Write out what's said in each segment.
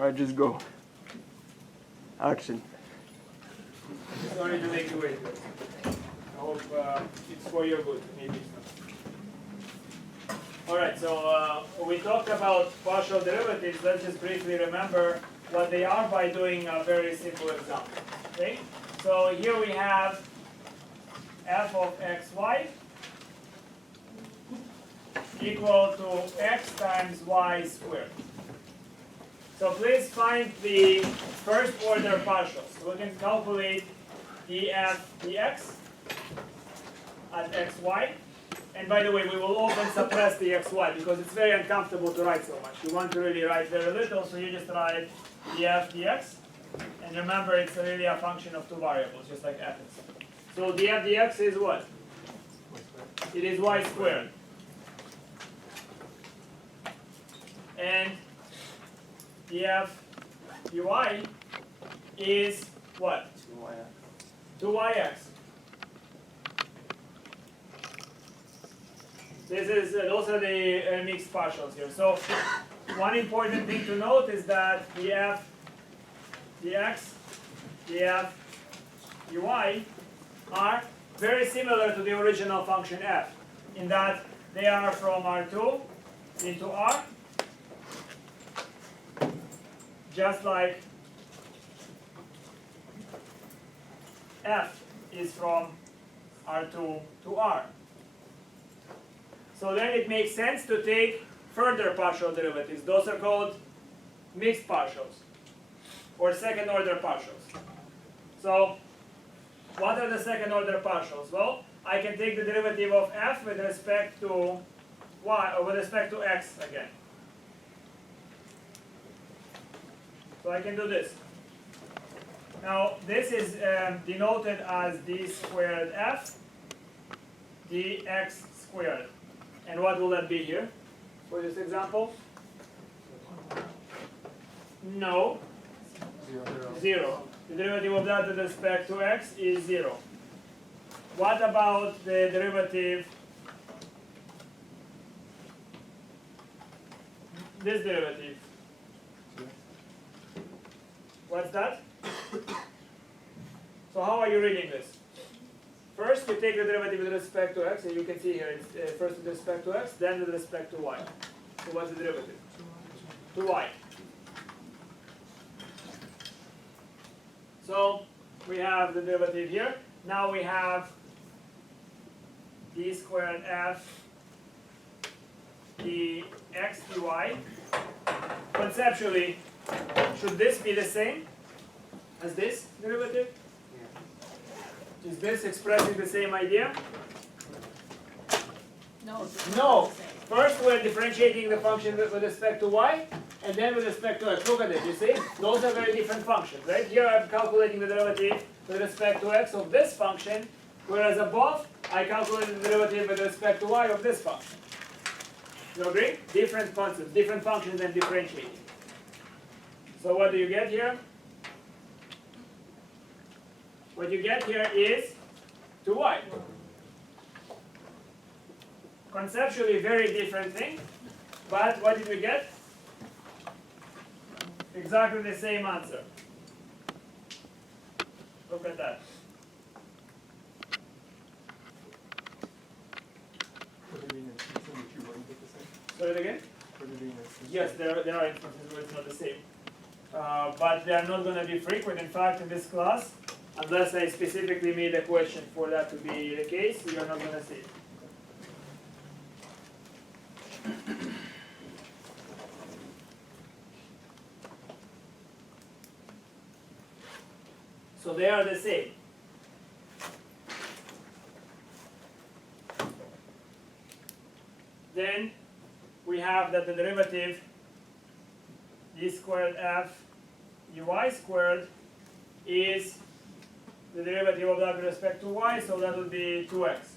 Alright, just go. Action. Sorry to make you wait. I hope it's for your good. Maybe it's not. Alright, so we talked about partial derivatives. Let's just briefly remember what they are by doing a very simple example. Okay? So here we have f of xy equal to x times y squared. So please find the first order partials. So we can calculate df dx at xy. And by the way, we will often suppress the xy because it's very uncomfortable to write so much. You want to really write very little, so you just write df dx. And remember, it's really a function of two variables, just like f is. So df dx is what? It is y squared. And df dy is what? 2yx. Those are the mixed partials here. So one important thing to note is that df dx, df dy are very similar to the original function f, in that they are from R2 into R, just like f is from R2 to R. So then it makes sense to take further partial derivatives. Those are called mixed partials, or second order partials. So what are the second order partials? Well, I can take the derivative of f with respect to y, or with respect to x again. So I can do this. Now this is denoted as d squared f dx squared. And what will that be here for this example? No. 0. The derivative of that with respect to x is 0. What about the derivative, this derivative? What's that? So how are you reading this? First, you take the derivative with respect to x, and you can see here it's first with respect to x, then with respect to y. So what's the derivative? 2y. So we have the derivative here. Now we have d squared f dx dy. Conceptually, should this be the same as this derivative? Is this expressing the same idea? No. No. First we're differentiating the function with respect to y, and then with respect to x. Look at it, you see? Those are very different functions, right? Here I'm calculating the derivative with respect to x of this function, whereas above I calculated the derivative with respect to y of this function. You agree? Different concepts, different functions, and differentiating. So what do you get here? What you get here is 2y. Conceptually, very different thing, but what did we get? Exactly the same answer. Look at that. Say it again? Yes, there are instances where it's not the same. But they are not going to be frequent. In fact, in this class, unless I specifically made a question for that to be the case, you're not going to see it. So they are the same. Then we have that the derivative d squared f dy squared is the derivative of that with respect to y, so that would be 2x.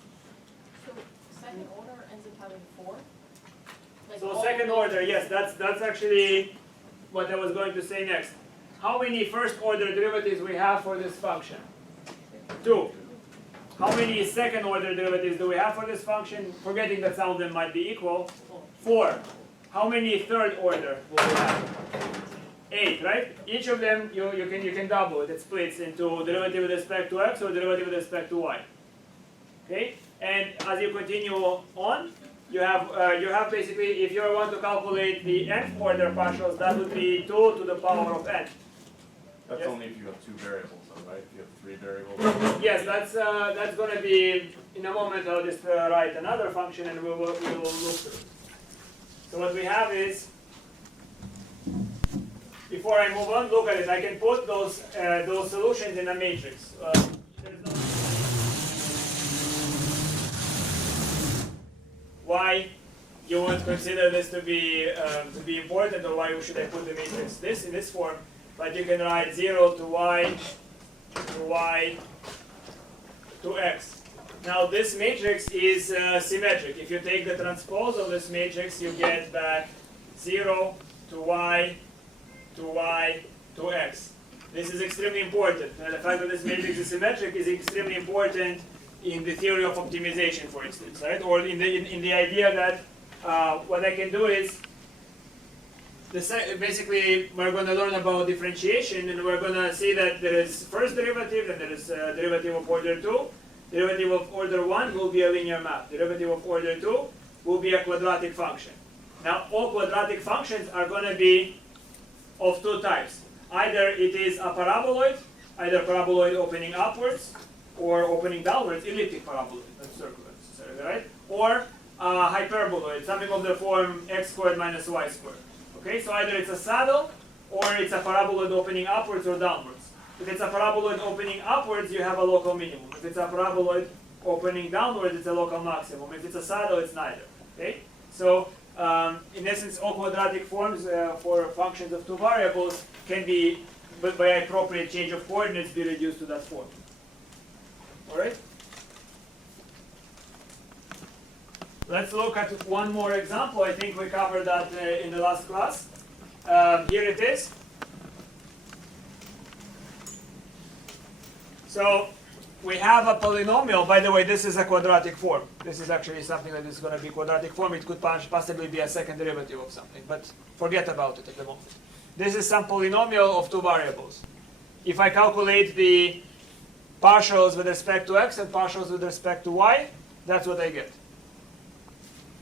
So second order ends up having 4? Like So all second of order, those- yes, that's actually what I was going to say next. How many first order derivatives we have for this function? 2. How many second order derivatives do we have for this function? Forgetting that some of them might be equal. 4. How many third order will we have? 8, right? Each of them you can double it. It splits into derivative with respect to x or derivative with respect to y. Okay? And as you continue on, you have basically, if you want to calculate the nth order partials, that would be 2 to the power of n. That's Yes? only if you have 2 variables, though, right? If you have 3 variables. Yes, that's going to be, in a moment I'll just write another function and we will look through it. So what we have is, before I move on, look at it. I can put those solutions in a matrix. Why you would consider this to be important, or why should I put the matrix in this form? But you can write 0 to y to x. Now this matrix is symmetric. If you take the transpose of this matrix, you get back 0 to y to x. This is extremely important. The fact that this matrix is symmetric is extremely important in the theory of optimization, for instance, right? Or in the idea that what I can do is, basically we're going to learn about differentiation, and we're going to see that there is first derivative, and there is derivative of order 2. Derivative of order 1 will be a linear map. Derivative of order 2 will be a quadratic function. Now all quadratic functions are going to be of 2 types. Either it is a paraboloid, either paraboloid opening upwards or opening downwards, elliptic paraboloid, not circular necessarily, right? Or hyperboloid, something of the form x squared minus y squared. Okay, so either it's a saddle or it's a paraboloid opening upwards or downwards. If it's a paraboloid opening upwards, you have a local minimum. If it's a paraboloid opening downwards, it's a local maximum. If it's a saddle, it's neither. Okay, so in essence, all quadratic forms for functions of 2 variables can be, but by appropriate change of coordinates, be reduced to that form. All right. Let's look at one more example. I think we covered that in the last class. Here it is. So we have a polynomial. By the way, this is a quadratic form. This is actually something that is going to be quadratic form. It could possibly be a second derivative of something, but forget about it at the moment. This is some polynomial of 2 variables. If I calculate the partials with respect to x and partials with respect to y, that's what I get.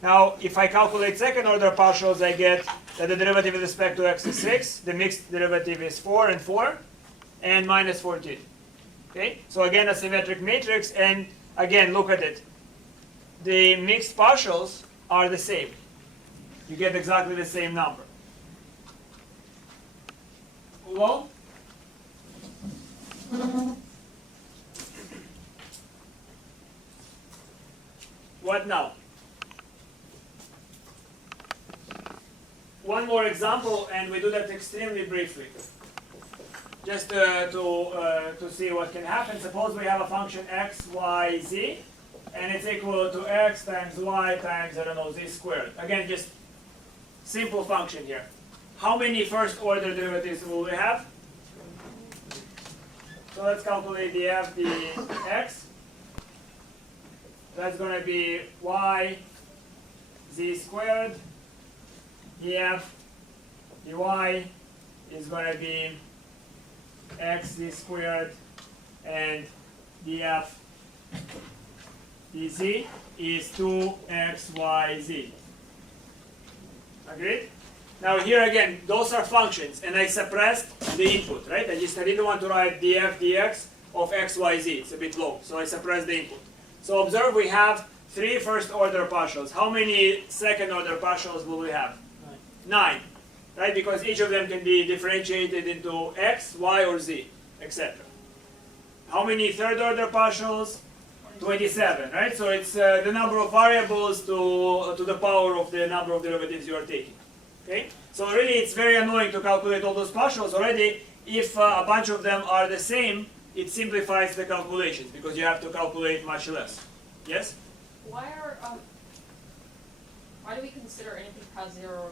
Now, if I calculate second order partials, I get that the derivative with respect to x is 6, the mixed derivative is 4 and 4, and minus 14. Okay? So again, a symmetric matrix, and again, look at it. The mixed partials are the same. You get exactly the same number. Well, what now? One more example, and we do that extremely briefly. Just to see what can happen. Suppose we have a function x, y, z, and it's equal to x times y times, I don't know, z squared. Again, just simple function here. How many first order derivatives will we have? So let's calculate the f, the x. That's going to be y z squared. Df dy is going to be x z squared, and df dz is 2xyz. Agreed? Now here again, those are functions, and I suppressed the input, right? I didn't want to write df dx of xyz. It's a bit long, so I suppressed the input. So observe, we have 3 first order partials. How many second order partials will we have? 9, right? Because each of them can be differentiated into x, y, or z, etc. How many third order partials? 27, right? So it's the number of variables to the power of the number of derivatives you are taking. Okay? So really it's very annoying to calculate all those partials already. If a bunch of them are the same, it simplifies the calculations because you have to calculate much less. Yes? Why do we consider anything past 0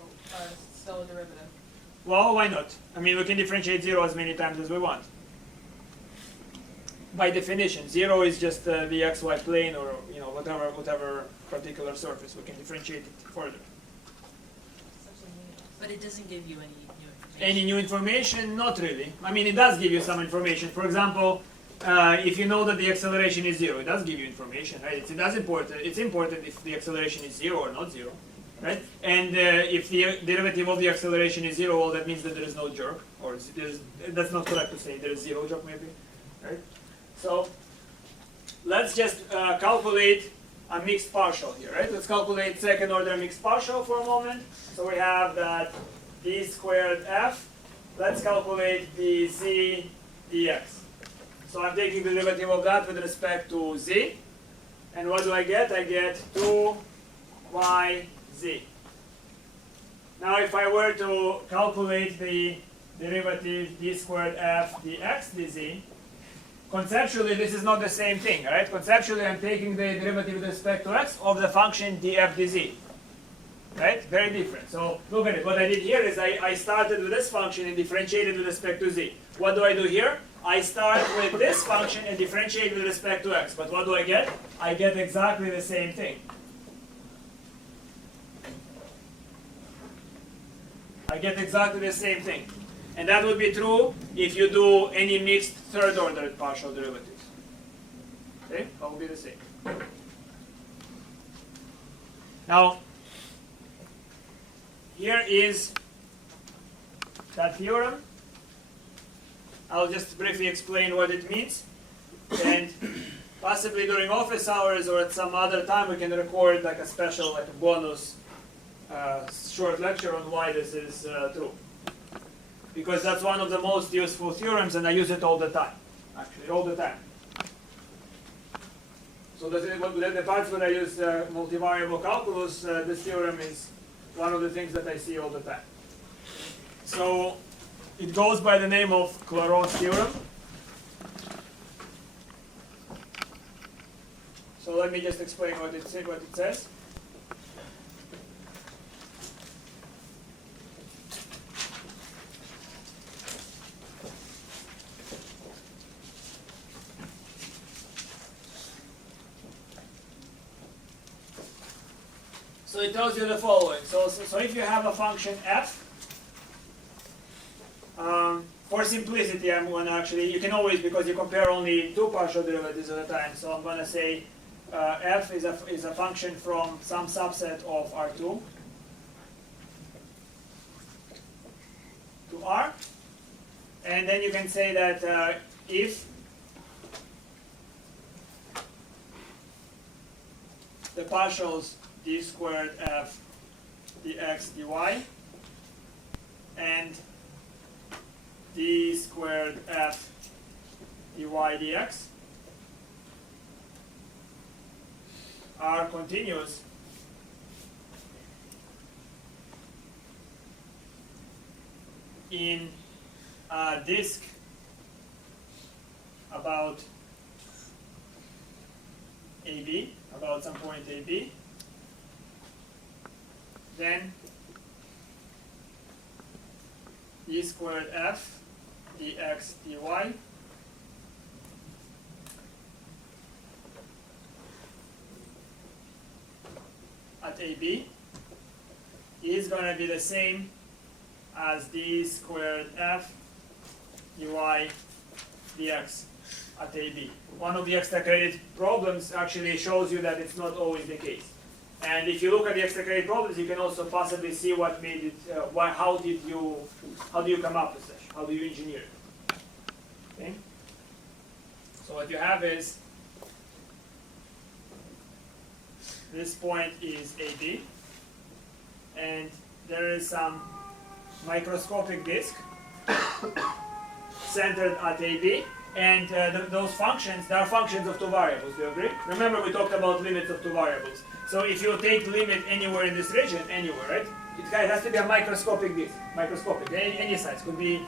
still a derivative? Well, why not? I mean, we can differentiate 0 as many times as we want. By definition, 0 is just the xy plane, or whatever particular surface. We can differentiate it further. Essentially meaningless. But it doesn't give you any new information. Any new information? Not really. I mean, it does give you some information. For example, if you know that the acceleration is 0, it does give you information, right? It's important if the acceleration is 0 or not 0, right? And if the derivative of the acceleration is 0, well, that means that there is no jerk, or that's not correct to say. There is 0 jerk, maybe, right? So let's just calculate a mixed partial here, right? Let's calculate second order mixed partial for a moment. So we have that d squared f. Let's calculate the z dx. So I'm taking the derivative of that with respect to z. And what do I get? I get 2yz. Now if I were to calculate the derivative d squared f dx dz, conceptually this is not the same thing, right? Conceptually I'm taking the derivative with respect to x of the function df dz. Right? Very different. So look at it. What I did here is I started with this function and differentiated with respect to z. What do I do here? I start with this function and differentiate with respect to x. But what do I get? I get exactly the same thing. I get exactly the same thing. And that would be true if you do any mixed third order partial derivatives. Okay? That will be the same. Now, here is that theorem. I'll just briefly explain what it means. And possibly during office hours or at some other time we can record like a special, like a bonus short lecture on why this is true. Because that's one of the most useful theorems and I use it all the time. Actually, all the time. So the parts where I use multivariable calculus, this theorem is one of the things that I see all the time. So it goes by the name of Clairaut's theorem. So let me just explain what it says. So it tells you the following. So if you have a function f, for simplicity, I'm going to actually, you can always, because you compare only two partial derivatives at a time, so I'm going to say f is a function from some subset of R2 to R. And then you can say that if the partials d squared f dx dy and d squared f dy dx are continuous in a disk about AB, about some point AB, then d squared f dx dy at AB is going to be the same as d squared f dy dx at AB. One of the extra credit problems actually shows you that it's not always the case. And if you look at the extra credit problems, you can also possibly see what made it, how do you come up with such? How do you engineer it? Okay? So what you have is, this point is AB, and there is some microscopic disk centered at AB, and those functions, they are functions of two variables, do you agree? Remember we talked about limits of two variables. So if you take limit anywhere in this region, anywhere, right? It has to be a microscopic disk, microscopic, any size, could be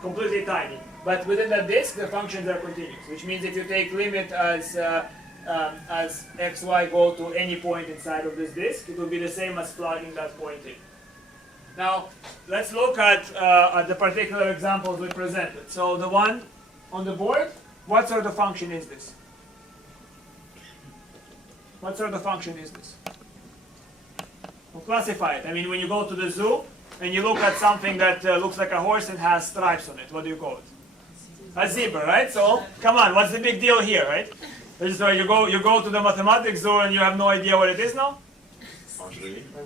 completely tiny. But within that disk, the functions are continuous, which means if you take limit as x, y go to any point inside of this disk, it will be the same as plugging that point in. Now, let's look at the particular examples we presented. So the one on the board, what sort of function is this? What sort of function is this? We'll classify it. I mean, when you go to the zoo, and you look at something that looks like a horse and has stripes on it, what do you call it? A zebra, right? So come on, what's the big deal here, right? So you go to the mathematics zoo and you have no idea what it is now? Function out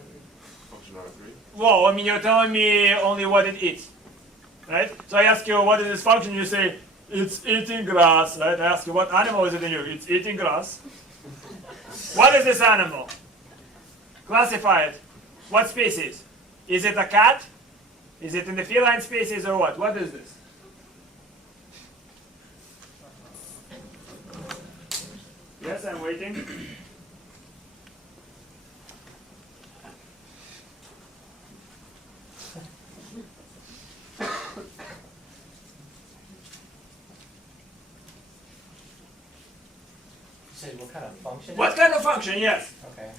of 3. Whoa, I mean you're telling me only what it eats, right? So I ask you what is this function, you say it's eating grass, right? I ask you what animal is it in you? It's eating grass. What is this animal? Classify it. What species? Is it a cat? Is it in the feline species or what? What is this? Yes, I'm waiting. You said what kind of function? What kind of function? Yes. Okay.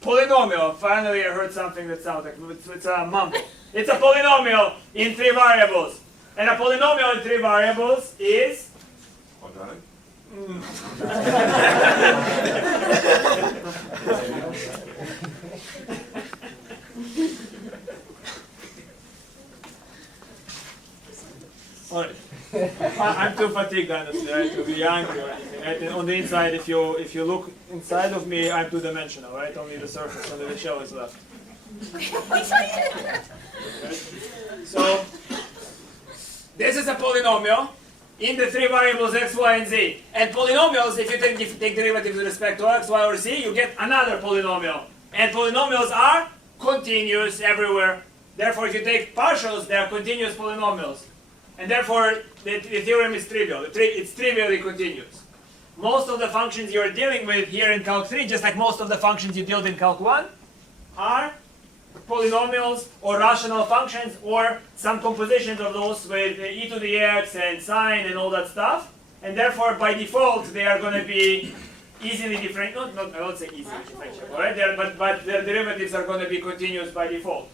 Polynomial. Finally, I heard something that sounds like it's a mumble. It's a polynomial in 3 variables. And a polynomial in 3 variables is? Quadratic? Alright. I'm too fatigued, honestly, right, to be angry or anything. Right? And on the inside, if you look inside of me, I'm two-dimensional, right? Only the surface, only the shell is left. So this is a polynomial in the 3 variables x, y, and z. And polynomials, if you take derivative with respect to x, y, or z, you get another polynomial. And polynomials are continuous everywhere. Therefore, if you take partials, they are continuous polynomials. And therefore, the theorem is trivial. It's trivially continuous. Most of the functions you're dealing with here in Calc 3, just like most of the functions you dealt in Calc 1, are polynomials or rational functions or some compositions of those with e to the x and sine and all that stuff. And therefore, by default, they are going to be easily differentiable. I won't say easily differentiable, right? But their derivatives are going to be continuous by default,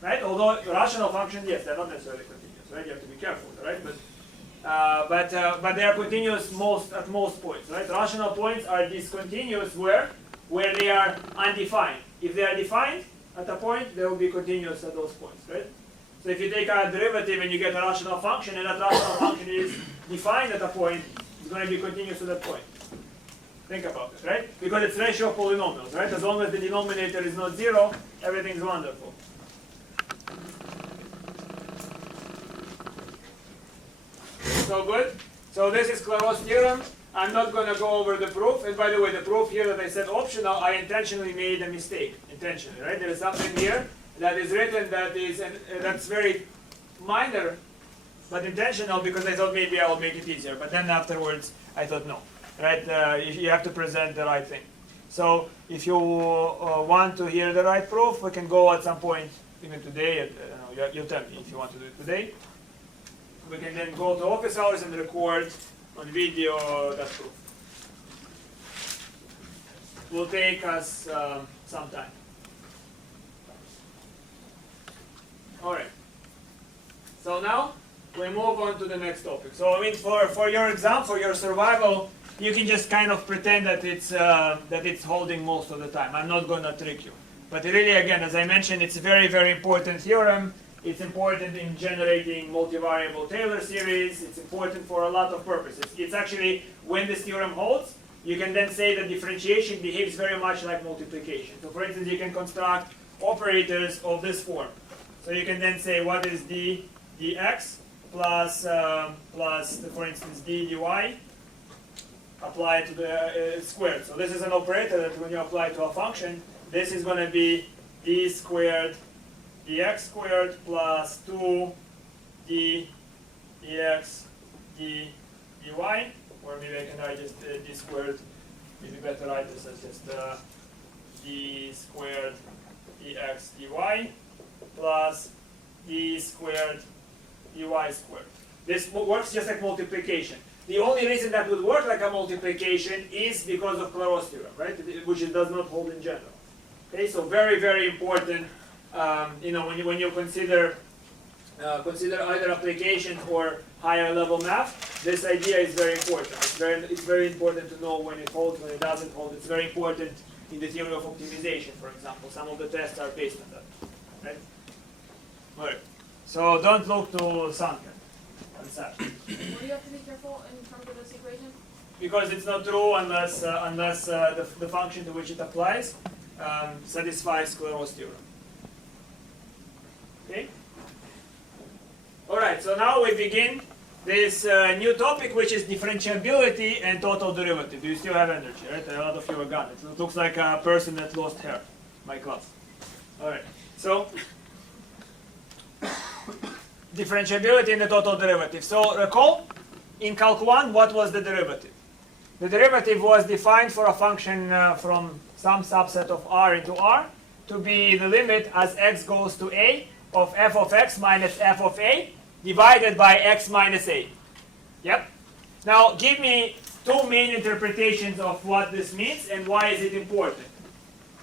right? Although rational functions, yes, they're not necessarily continuous. Right? You have to be careful, right? But they are continuous at most points, right? Rational points are discontinuous where they are undefined. If they are defined at a point, they will be continuous at those points, right? So if you take a derivative and you get a rational function, and that rational function is defined at a point, it's going to be continuous at that point. Think about it, right? Because it's ratio of polynomials, right? As long as the denominator is not 0, everything's wonderful. So good. So this is Clairaut's theorem. I'm not going to go over the proof. And by the way, the proof here that I said optional, I intentionally made a mistake. Intentionally, right? There is something here that is written that's very minor, but intentional because I thought maybe I will make it easier. But then afterwards, I thought no, right? You have to present the right thing. So if you want to hear the right proof, we can go at some point, even today. You tell me if you want to do it today. We can then go to office hours and record on video that proof. Will take us some time. All right. So now we move on to the next topic. So I mean, for your exam, for your survival, you can just kind of pretend that it's holding most of the time. I'm not going to trick you. But really, again, as I mentioned, it's a very, very important theorem. It's important in generating multivariable Taylor series. It's important for a lot of purposes. It's actually, when this theorem holds, you can then say that differentiation behaves very much like multiplication. So for instance, you can construct operators of this form. So you can then say what is dx plus, for instance, dy applied to the squared. So this is an operator that when you apply to a function, this is going to be d squared dx squared plus 2 dx dy, or maybe I can write just d squared, maybe better write this as just d squared dx dy plus d squared dy squared. This works just like multiplication. The only reason that would work like a multiplication is because of Clairaut's theorem, right? Which it does not hold in general. Okay, so very, very important. When you consider consider either applications or higher level math, this idea is very important. It's very important to know when it holds, when it doesn't hold. It's very important in the theory of optimization, for example. Some of the tests are based on that. Right? All right. So don't look to Sanka. That's that. What do you have to be careful in terms of this equation? Because it's not true unless the function to which it applies satisfies Clairaut's theorem. Okay? Alright, so now we begin this new topic, which is differentiability and total derivative. Do you still have energy, right? A lot of you are gone. It looks like a person that lost hair, my class. Alright, so differentiability and the total derivative. So recall, in Calc 1, what was the derivative? The derivative was defined for a function from some subset of R into R to be the limit as x goes to a of f of x minus f of a divided by x minus a. Yep. Now give me two main interpretations of what this means and why is it important.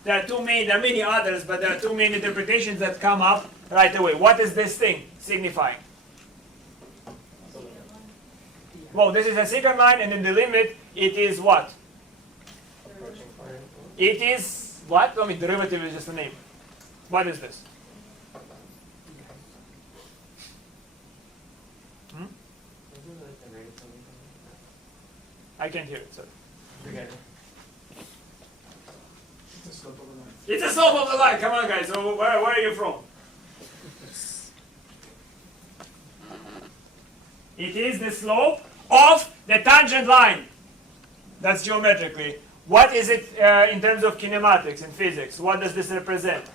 There are many others, but there are two main interpretations that come up right away. What is this thing signifying? Well, this is a secant line, and in the limit, it is what? It is what? I mean, derivative is just a name. What is this? I can't hear it, sorry. It's a slope of the line. It's a slope of the line. Come on, guys. So where are you from? It is the slope of the tangent line. That's geometrically. What is it in terms of kinematics and physics? What does this represent?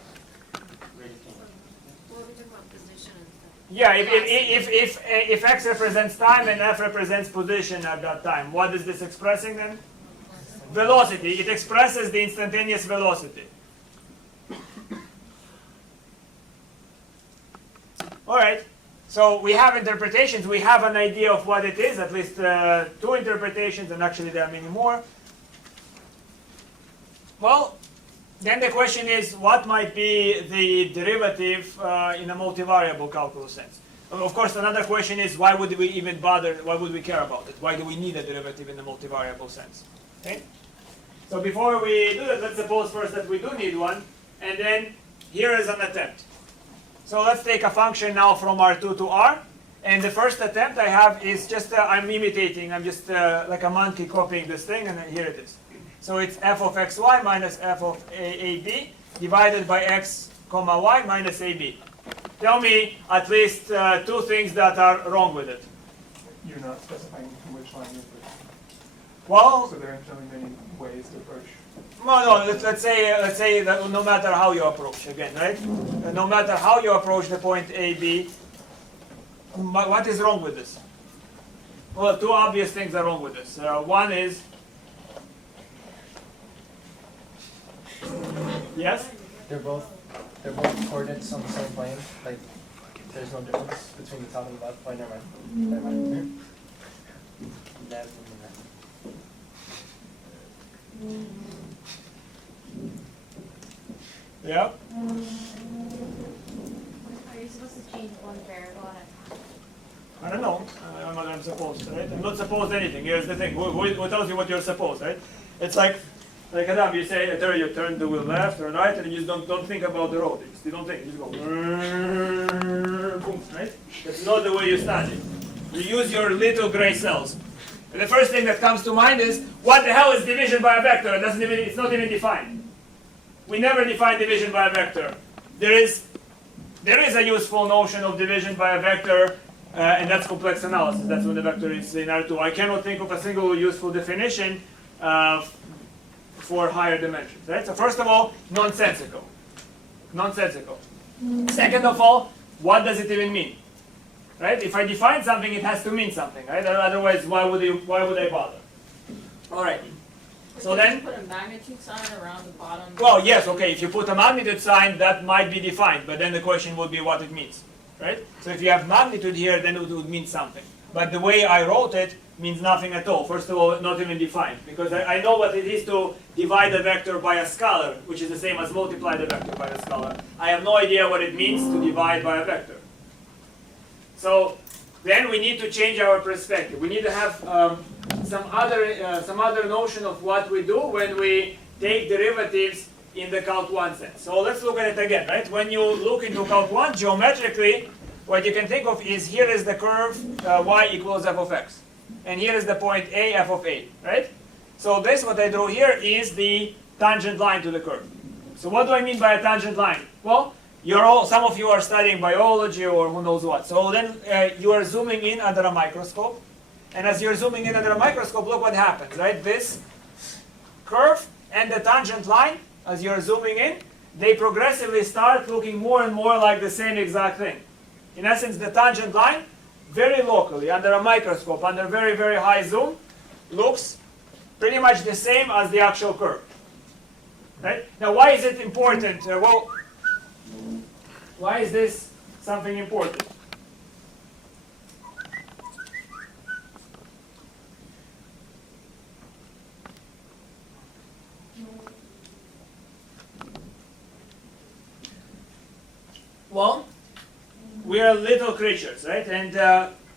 Yeah, if x represents time and f represents position at that time, what is this expressing then? Velocity. It expresses the instantaneous velocity. All right. So we have interpretations. We have an idea of what it is, at least two interpretations, and actually there are many more. Well, then the question is, what might be the derivative in a multivariable calculus sense? Of course, another question is, why would we even bother, why would we care about it? Why do we need a derivative in the multivariable sense? Okay? So before we do that, let's suppose first that we do need one, and then here is an attempt. So let's take a function now from R2 to R, and the first attempt I have is just, I'm imitating, I'm just like a monkey copying this thing, and here it is. So it's f of xy minus f of ab divided by x comma y minus ab. Tell me at least two things that are wrong with it. You're not specifying which line you're approaching. Well, So there aren't really many ways to approach. no, let's say that no matter how you approach, again, right? No matter how you approach the point AB, what is wrong with this? Well, two obvious things are wrong with this. One is, yes? They're both coordinates on the same plane. Like there's no difference between the top and the bottom. Oh, never mind. Never mind. Never mind. Yeah. Are you supposed to change one variable at a time? I don't know. I'm supposed, right? I'm not supposed anything. Here's the thing. Who tells you what you're supposed, right? It's like Adam, you say, you turn the wheel left or right, and you just don't think about the road. You don't think. You just go, boom, right? That's not the way you study. You use your little gray cells. And the first thing that comes to mind is, what the hell is division by a vector? It's not even defined. We never define division by a vector. There is a useful notion of division by a vector, and that's complex analysis. That's when the vector is in R2. I cannot think of a single useful definition for higher dimensions. Right? So first of all, nonsensical. Nonsensical. Second of all, what does it even mean? Right? If I define something, it has to mean something. Right? Otherwise, why would I bother? All right. So then, put a magnitude sign around the bottom. well, yes, okay. If you put a magnitude sign, that might be defined, but then the question would be what it means, right? So if you have magnitude here, then it would mean something. But the way I wrote it means nothing at all. First of all, not even defined, because I know what it is to divide a vector by a scalar, which is the same as multiply the vector by a scalar. I have no idea what it means to divide by a vector. So then we need to change our perspective. We need to have some other notion of what we do when we take derivatives in the Calc 1 sense. So let's look at it again, right? When you look into Calc 1, geometrically, what you can think of is here is the curve y equals f of x. And here is the point a, f of a, right? So this, what I drew here, is the tangent line to the curve. So what do I mean by a tangent line? Well, some of you are studying biology or who knows what. So then you are zooming in under a microscope. And as you're zooming in under a microscope, look what happens, right? This curve and the tangent line, as you're zooming in, they progressively start looking more and more like the same exact thing. In essence, the tangent line, very locally, under a microscope, under very, very high zoom, looks pretty much the same as the actual curve. Right? Now, why is it important? Well, why is this something important? Well, we are little creatures, right? And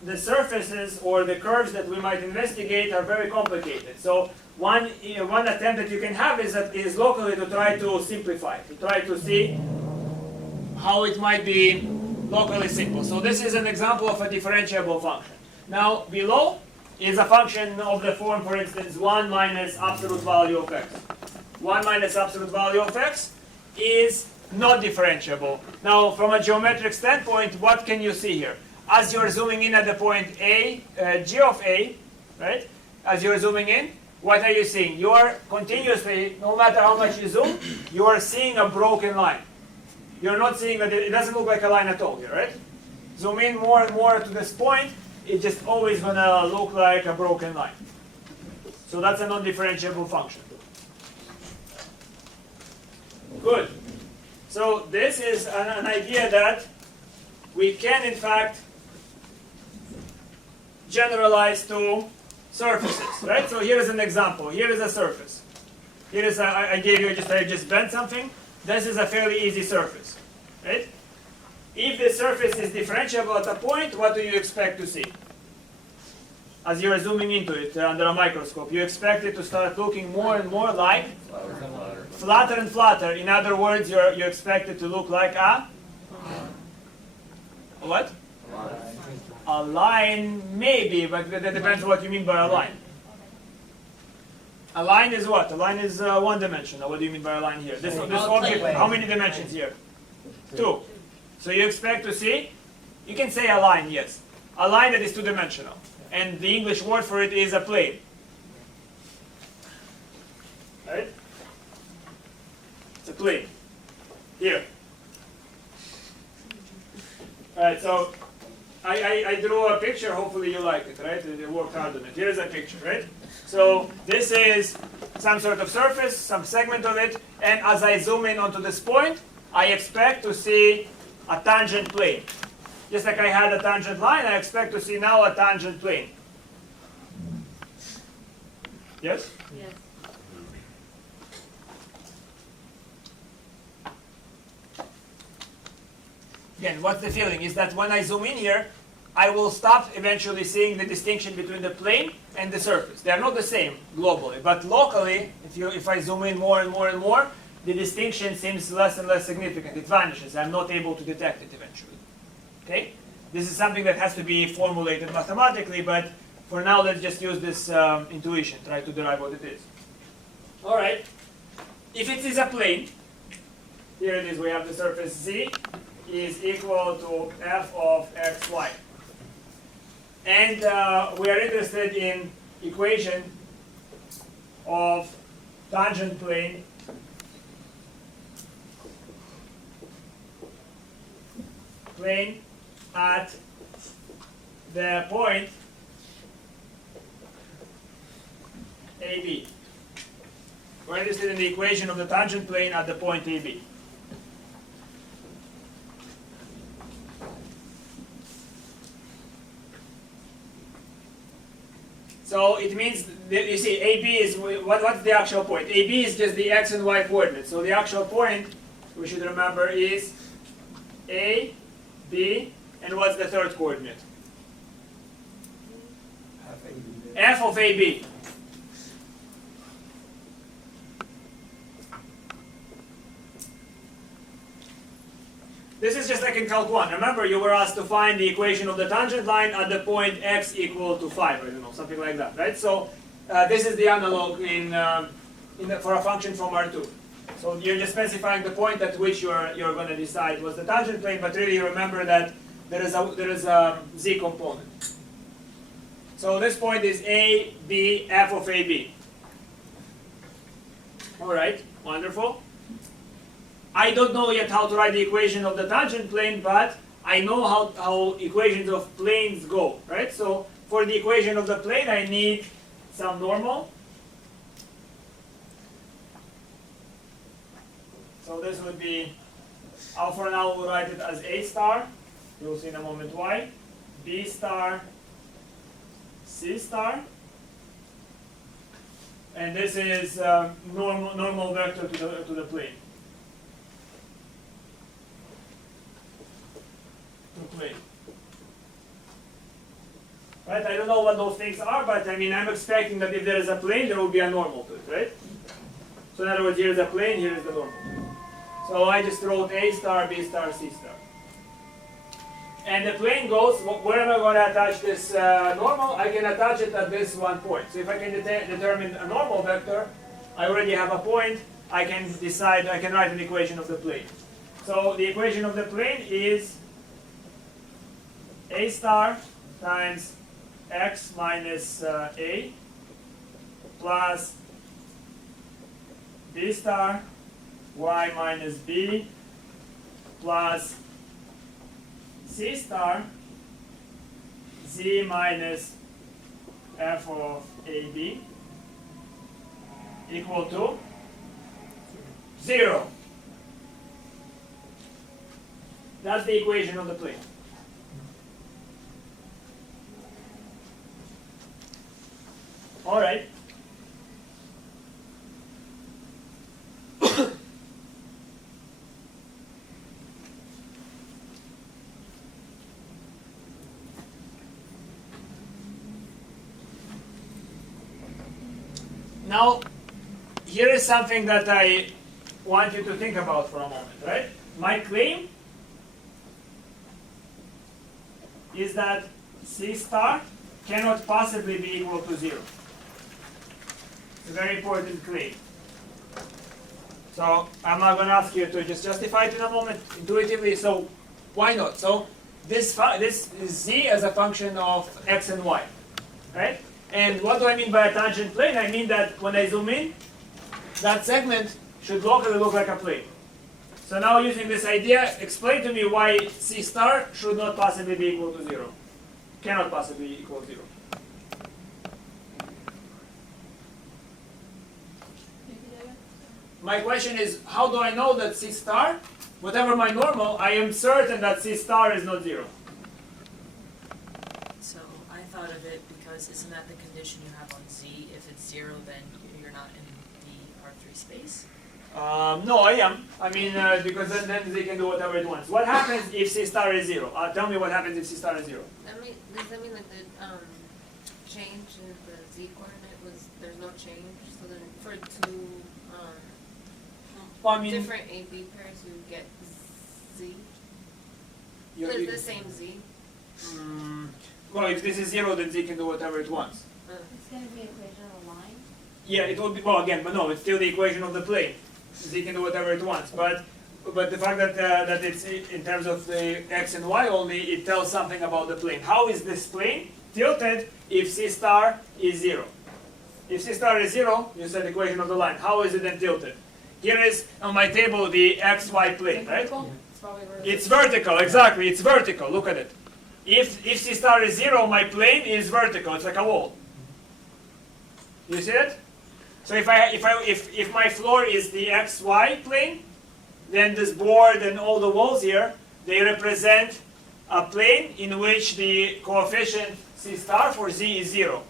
the surfaces or the curves that we might investigate are very complicated. So one attempt that you can have is locally to try to simplify, to try to see how it might be locally simple. So this is an example of a differentiable function. Now below is a function of the form, for instance, 1 minus absolute value of x. 1 minus absolute value of x is not differentiable. Now from a geometric standpoint, what can you see here? As you're zooming in at the point a, g of a, right? As you're zooming in, what are you seeing? You are continuously, no matter how much you zoom, you are seeing a broken line. You're not seeing that it doesn't look like a line at all here, right? Zoom in more and more to this point, it's just always gonna look like a broken line. So that's a non-differentiable function. Good. So this is an idea that we can in fact generalize to surfaces, right? So here is an example. Here is a surface. Here is I just bent something. This is a fairly easy surface, right? If the surface is differentiable at a point, what do you expect to see? As you are zooming into it under a microscope, you expect it to start looking more and more like flatter and flatter. In other words, you expect it to look like a what? A line, maybe, but that depends on what you mean by a line. A line is what? A line is one-dimensional. What do you mean by a line here? This object, how many dimensions here? 2. So you expect to see, you can say a line, yes. A line that is two-dimensional. And the English word for it is a plane. Right? It's a plane. Here. Alright, so I drew a picture, hopefully you like it, right? You worked hard on it. Here's a picture, right? So this is some sort of surface, some segment of it, and as I zoom in onto this point, I expect to see a tangent plane. Just like I had a tangent line, I expect to see now a tangent plane. Yes? Yes. Again, what's the feeling? Is that when I zoom in here, I will stop eventually seeing the distinction between the plane and the surface. They are not the same globally, but locally, if I zoom in more and more and more, the distinction seems less and less significant. It vanishes. I'm not able to detect it eventually. Okay? This is something that has to be formulated mathematically, but for now, let's just use this intuition, try to derive what it is. All right. If it is a plane, here it is. We have the surface Z is equal to f of xy. And we are interested in equation of tangent plane at the point AB. We're interested in the equation of the tangent plane at the point AB. So it means, that, you see, AB is, what's the actual point? AB is just the x and y coordinates. So the actual point, we should remember, is A, B, And what's the third coordinate? Half AB. F of AB. This is just like in Calc 1. Remember, you were asked to find the equation of the tangent line at the point x equal to 5, I don't know, something like that, right? So this is the analog for a function from R2. So you're just specifying the point at which you're going to decide was the tangent plane, but really remember that there is a z component. So this point is a, b, f of ab. All right, wonderful. I don't know yet how to write the equation of the tangent plane, but I know how equations of planes go, right? So for the equation of the plane, I need some normal. So this would be, for now we'll write it as A star. You'll see in a moment why. B star, C star. And this is normal vector to the plane. Plane. Right? I don't know what those things are, but I mean, I'm expecting that if there is a plane, there will be a normal to it, right? So in other words, here is a plane, here is the normal. So I just wrote A star, B star, C star. And the plane goes, where am I going to attach this normal? I can attach it at this one point. So if I can determine a normal vector, I already have a point. I can decide, I can write an equation of the plane. So the equation of the plane is A star times x minus a plus B star y minus b plus C star z minus f of ab equal to 0. That's the equation of the plane. All right. Now, here is something that I want you to think about for a moment, right? My claim is that C star cannot possibly be equal to 0. It's a very important claim. So I'm not going to ask you to just justify it in a moment intuitively. So why not? So this is z as a function of x and y, right? And what do I mean by a tangent plane? I mean that when I zoom in, that segment should locally look like a plane. So now using this idea, explain to me why C star should not possibly be equal to 0. Cannot possibly equal 0. My question is, how do I know that C star, whatever my normal, I am certain that C star is not 0? So I thought of it because isn't that the condition you have on Z? If it's 0, then you're not in the R3 space? No, I am. I mean, because then they can do whatever it wants. What happens if C star is 0? Tell me what happens if C star is 0. Does that mean that the change in the z coordinate was, there's no change? So then for two Well, I mean, different AB pairs, you get z? There's the same z? Well, if this is 0, then Z can do whatever it wants. It's going to be equation of a line? Yeah, it will be, well, again, but no, it's still the equation of the plane. Z can do whatever it wants. But the fact that it's in terms of the x and y only, it tells something about the plane. How is this plane tilted if C star is 0? If C star is 0, you said equation of the line. How is it then tilted? Here is on my table the xy plane, right? It's probably vertical. It's vertical, exactly. It's vertical. Look at it. If C star is 0, my plane is vertical. It's like a wall. You see it? So if my floor is the xy plane, then this board and all the walls here, they represent a plane in which the coefficient C star for Z is 0.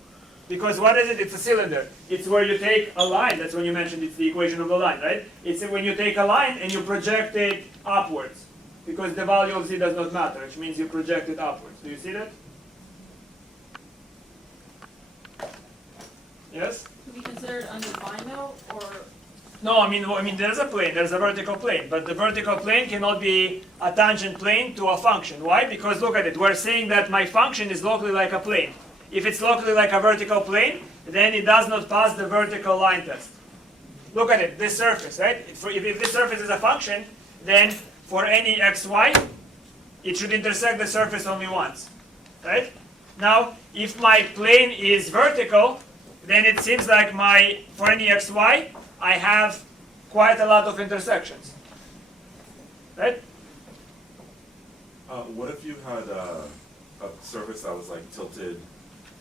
Because what is it? It's a cylinder. It's where you take a line. That's when you mentioned it's the equation of the line, right? It's when you take a line and you project it upwards. because the value of z does not matter, which means you project it upwards. Do you see that? Yes? To be considered undefined though, or No, I mean there's a plane, there's a vertical plane, but the vertical plane cannot be a tangent plane to a function. Why? Because look at it, we're saying that my function is locally like a plane. If it's locally like a vertical plane, then it does not pass the vertical line test. Look at it, this surface, right? If this surface is a function, then for any xy, it should intersect the surface only once, right? Now, if my plane is vertical, then it seems like for any xy, I have quite a lot of intersections, right? What if you had a surface that was like tilted,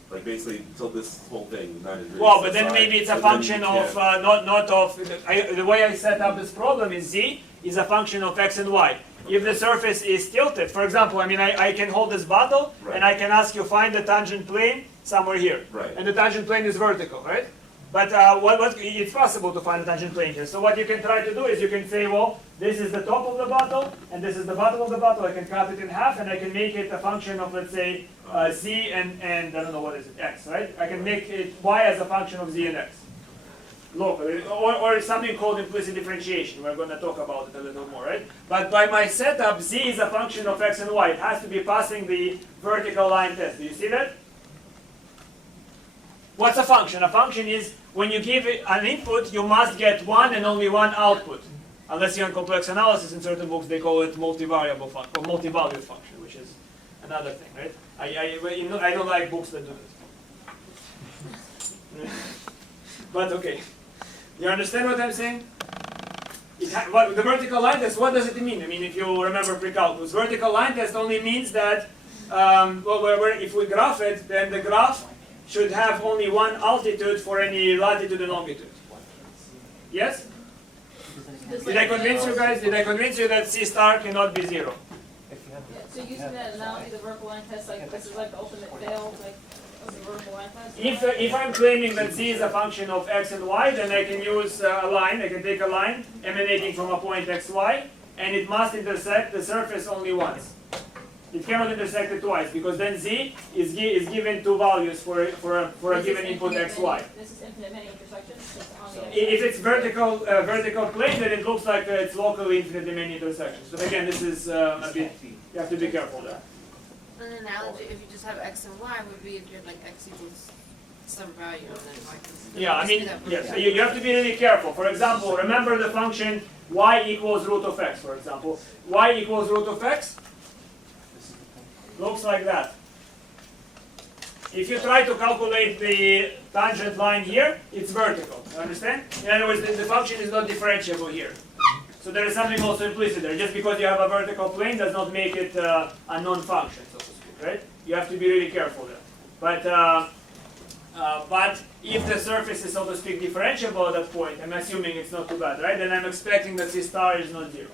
like basically tilt this whole thing 90 degrees? Well, but then aside, maybe it's a but then function you of, can't- not of, the way I set up this problem is z is a function of x and y. If the surface is tilted, for example, I mean, I can hold this bottle, Right. and I can ask you find the tangent plane somewhere here. Right. And the tangent plane is vertical, right? But it's possible to find the tangent plane here. So what you can try to do is you can say, well, this is the top of the bottle, and this is the bottom of the bottle. I can cut it in half, and I can make it a function of, let's say, z and I don't know, what is it, x, right? I can make it y as a function of z and x. Locally, or something called implicit differentiation. We're going to talk about it a little more, right? But by my setup, z is a function of x and y. It has to be passing the vertical line test. Do you see that? What's a function? A function is when you give it an input, you must get one and only one output. Unless you're in complex analysis, in certain books they call it multivariable function or multivalued function, which is another thing, right? I don't like books that do this. But okay. You understand what I'm saying? The vertical line test, what does it mean? I mean, if you remember pre-calculus, vertical line test only means that, if we graph it, then the graph should have only one altitude for any latitude and longitude. Yes? Did I convince you guys? Did I convince you that C star cannot be 0? so using that analogy, the vertical line test, like this is like the ultimate fail, like of the vertical line test. If I'm claiming that Z is a function of x and y, then I can use a line. I can take a line emanating from a point xy, and it must intersect the surface only once. It cannot intersect it twice, because then Z is given two values for a given input xy. This is infinite many intersections. Just on the If it's vertical plane, then it looks like it's locally infinitely many intersections. But again, this is a bit, you have to be careful there. An analogy, if you just have x and y, would be if you have like x equals some value and then y equals. Yeah, I mean, yes, so you have to be really careful. For example, remember the function y equals root of x, for example. Y equals root of x looks like that. If you try to calculate the tangent line here, it's vertical. You understand? In other words, the function is not differentiable here. So there is something also implicit there. Just because you have a vertical plane does not make it a non-function, so to speak, right? You have to be really careful there. But if the surface is, so to speak, differentiable at that point, I'm assuming it's not too bad, right? Then I'm expecting that C star is not 0.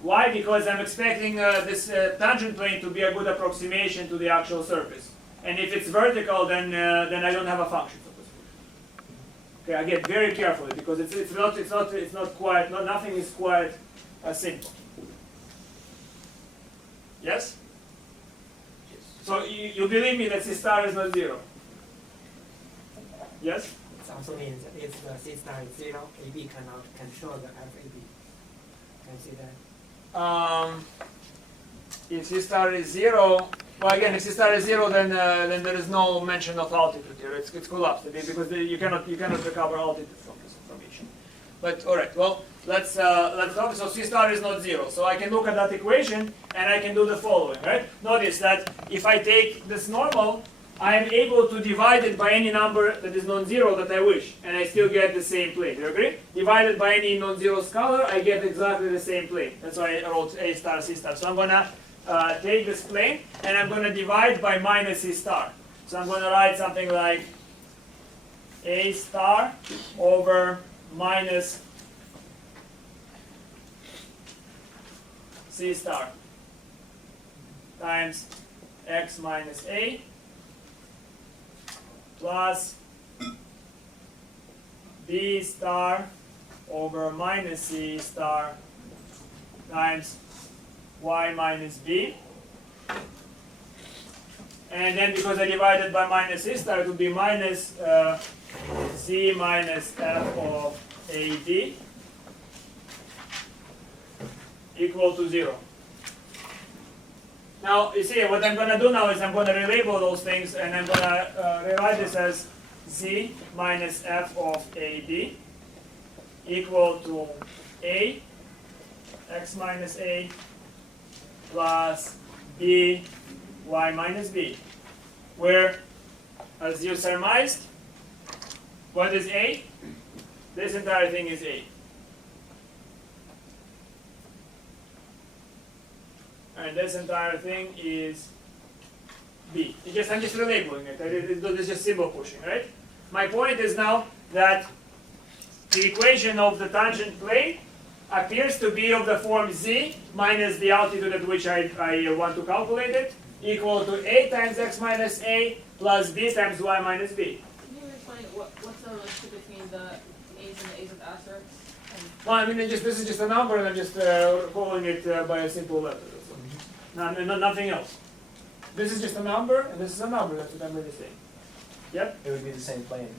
Why? Because I'm expecting this tangent plane to be a good approximation to the actual surface. And if it's vertical, then I don't have a function, so to speak. Okay, again, very carefully, because nothing is quite simple. Yes? So you believe me that C star is not 0? Yes? It also means if the C star is 0, AB cannot control the FAB. Can you see that? If C star is 0, well again, if C star is 0, then there is no mention of altitude here. It's collapsed because you cannot recover altitude from this information. But all right, well let's talk. So C star is not 0. So I can look at that equation and I can do the following. Right? Notice that if I take this normal, I am able to divide it by any number that is non-zero that I wish, and I still get the same plane. Do you agree? Divided by any non-zero scalar, I get exactly the same plane. That's why I wrote A star, C star. So I'm going to take this plane, and I'm going to divide by minus C star. So I'm going to write something like A star over minus C star times x minus A plus B star over minus C star times y minus b. And then because I divided by minus c star, it would be minus z minus f of ad equal to 0. Now, you see, what I'm going to do now is I'm going to relabel those things, and I'm going to rewrite this as z minus f of ad equal to a, x minus a, plus b, y minus b, where, as you surmised, what is a? This entire thing is a. And this entire thing is b. I'm just relabeling it. It's just symbol pushing, right? My point is now that the equation of the tangent plane appears to be of the form z minus the altitude at which I want to calculate it equal to a times x minus a plus b times y minus b. Can you explain what's the relationship between the a's and the a's with asterisks? Well, I mean, this is just a number, and I'm just calling it by a simple letter. Nothing else. This is just a number, and this is a number. That's what I'm really saying. Yep. It would be the same plane,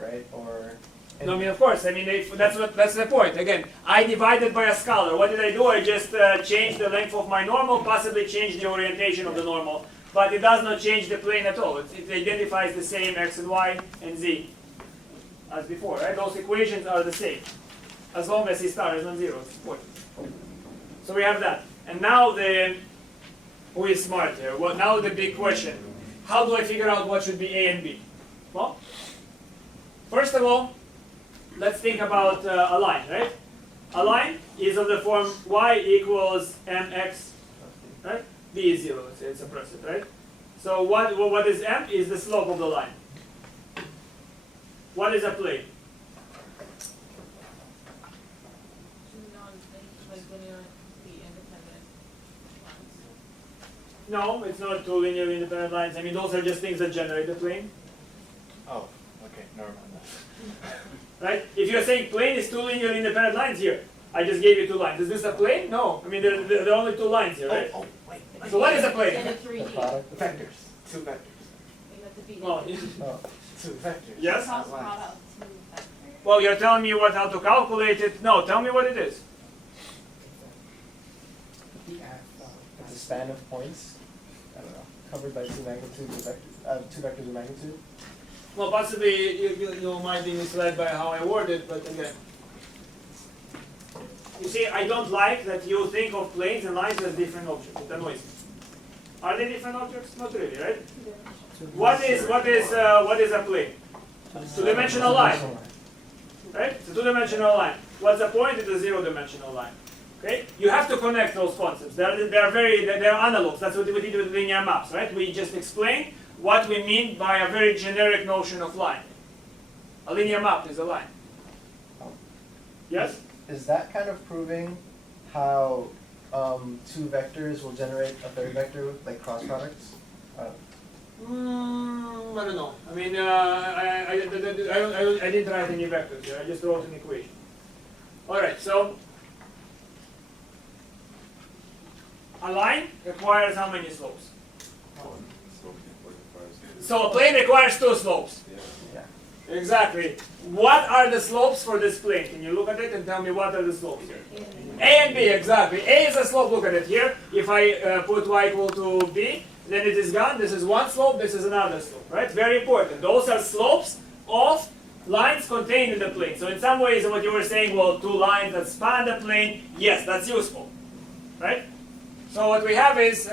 right? Or No, I mean, of course. I mean, that's the point. Again, I divided by a scalar. What did I do? I just changed the length of my normal, possibly changed the orientation of the normal, but it does not change the plane at all. It identifies the same x and y and z as before, right? Those equations are the same, as long as c star is non-zero. It's important. So we have that, and now who is smart here? Well, now the big question: how do I figure out what should be a and b? Well, first of all, let's think about a line, right? A line is of the form y equals mx, right? B is 0, it's suppressed, right? So what is m? Is the slope of the line. What is a plane? No, it's not two linearly independent lines. I mean, those are just things that generate the plane. oh, okay, never mind. Right? If you're saying plane is two linearly independent lines here, I just gave you two lines. Is this a plane? No. I mean, there are only two lines here, right? Wait. So what is a And plane? a The 3D. product. Vectors, two vectors, You have to be. Well, Oh, two vectors. yes? Cross product. Well, you're telling me how to calculate it. No, tell me what it is. it's a span of points. I don't know, covered by two magnitudes of two vectors of magnitude. Well, possibly you might be misled by how I word it, but again. You see, I don't like that you think of planes and lines as different objects. It annoys me. Are they different objects? Not really, right? What is a plane? Two-dimensional line. Right? It's a two-dimensional line. What's the point? It's a zero-dimensional line. Okay? You have to connect those concepts. They're analogs. That's what we did with linear maps, right? We just explained what we mean by a very generic notion of line. A linear map is a line. Yes? Is that kind of proving how two vectors will generate a third vector, like cross products? I don't know. I mean, I didn't write any vectors here. I just wrote an equation. All right, so a line requires how many slopes? So a plane requires two slopes. Yeah. Exactly. What are the slopes for this plane? Can you look at it and tell me what are the slopes here? A and B, exactly. A is a slope, look at it here. If I put y equal to b, then it is gone. This is one slope, this is another slope, right? Very important. Those are slopes of lines contained in the plane. So in some ways, what you were saying, well, two lines that span the plane, yes, that's useful, right? So what we have is,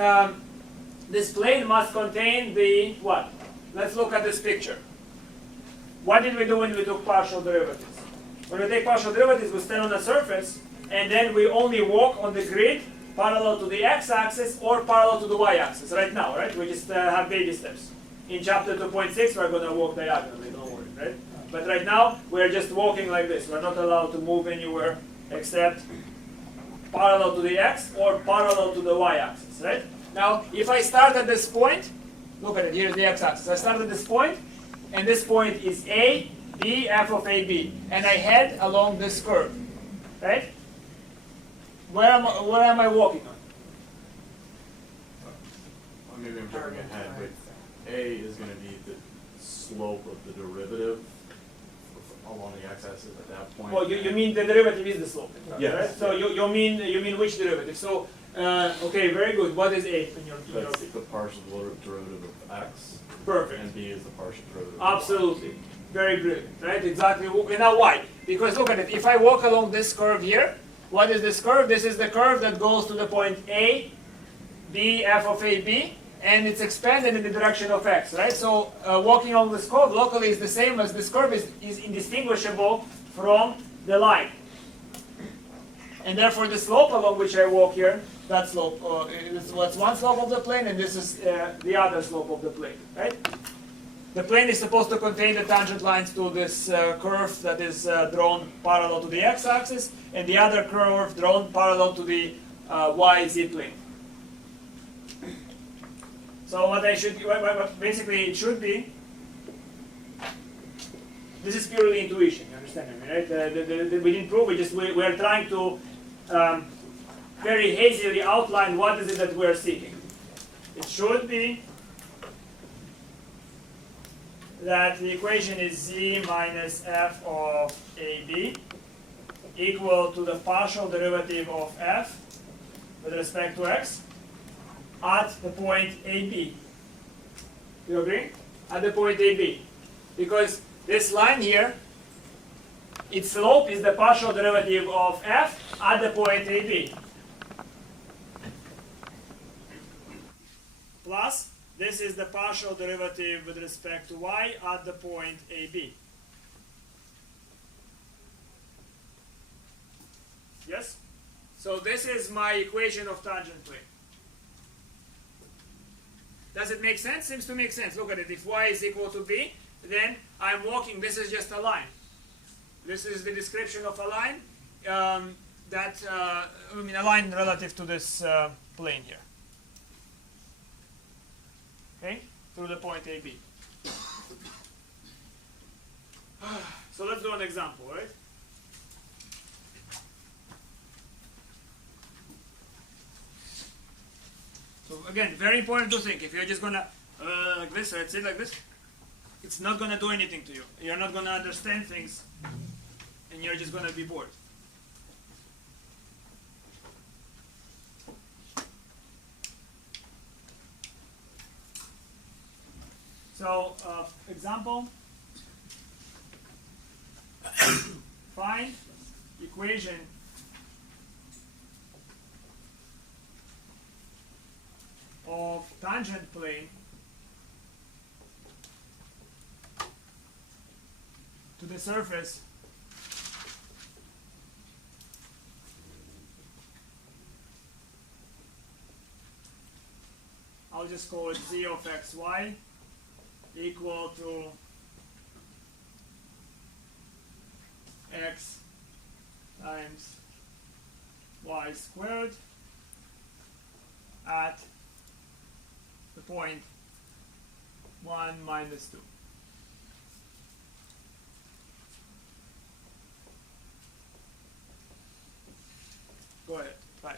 this plane must contain the what? Let's look at this picture. What did we do when we took partial derivatives? When we take partial derivatives, we stand on the surface, and then we only walk on the grid parallel to the x-axis or parallel to the y-axis right now, right? We just have baby steps. In chapter 2.6, we're going to walk diagonally, don't worry, right? But right now, we're just walking like this. We're not allowed to move anywhere except parallel to the x or parallel to the y-axis, right? Now, if I start at this point, look at it, here's the x-axis. I start at this point, and this point is a, b, f of a, b. And I head along this curve, right? Where am I walking on? maybe I'm jumping ahead, but A is gonna be the slope of the derivative along the x-axis at that point. Well, you mean the derivative is the slope, Yes. right? So you mean which derivative? So okay, very good. What is A in your That's opinion? the partial derivative of x, Perfect. and B is the partial derivative of y. Absolutely. Very brilliant, right? Exactly. And now why? Because look at it. If I walk along this curve here, what is this curve? This is the curve that goes to the point A, B, f of A, B, and it's expanded in the direction of x, right? So walking along this curve locally is the same as this curve is indistinguishable from the line. And therefore the slope along which I walk here, that slope, is what's one slope of the plane, and this is the other slope of the plane, right? The plane is supposed to contain the tangent lines to this curve that is drawn parallel to the x-axis, and the other curve drawn parallel to the y-z plane. So what basically it should be, this is purely intuition, you understand me, right? We didn't prove it, we are trying to very hazily outline what is it that we are seeking. It should be that the equation is z minus f of ab equal to the partial derivative of f with respect to x at the point ab. You agree? At the point ab. Because this line here, its slope is the partial derivative of f at the point ab. Plus, this is the partial derivative with respect to y at the point AB. Yes? So this is my equation of tangent plane. Does it make sense? Seems to make sense. Look at it. If y is equal to b, then I'm walking. This is just a line. This is the description of a line. A line relative to this plane here. Okay, through the point AB. So let's do an example, right? So again, very important to think. If you're just gonna like this, or like this, it's not gonna do anything to you. You're not gonna understand things, and you're just gonna be bored. So, example, find equation of tangent plane to the surface I'll just call it z of xy equal to x times y squared at the point 1 minus 2. Go ahead, right.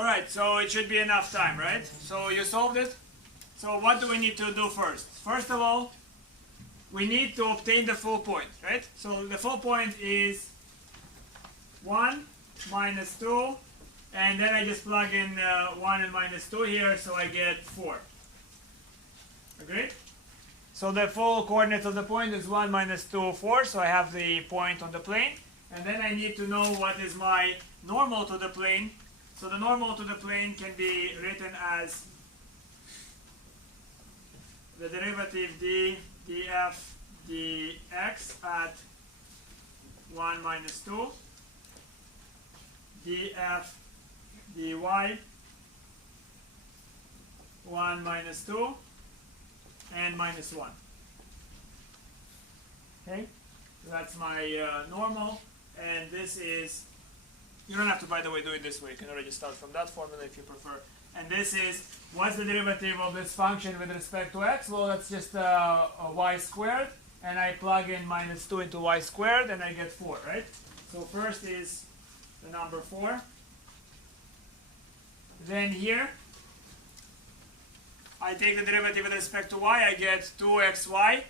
Alright, so it should be enough time, right? So you solved it? So what do we need to do first? First of all, we need to obtain the full point, right? So the full point is 1 minus 2, and then I just plug in 1 and minus 2 here, so I get 4. Agreed? So the full coordinates of the point is 1 minus 2, 4, so I have the point on the plane. And then I need to know what is my normal to the plane. So the normal to the plane can be written as the derivative d df dx at 1 minus 2 df dy 1 minus 2 and minus 1. Okay, so that's my normal, and this is, you don't have to, by the way, do it this way. You can already start from that formula if you prefer. And this is, what's the derivative of this function with respect to x? Well, that's just a y squared, and I plug in minus 2 into y squared, and I get 4, right? So first is the number 4. Then here, I take the derivative with respect to y, I get 2xy,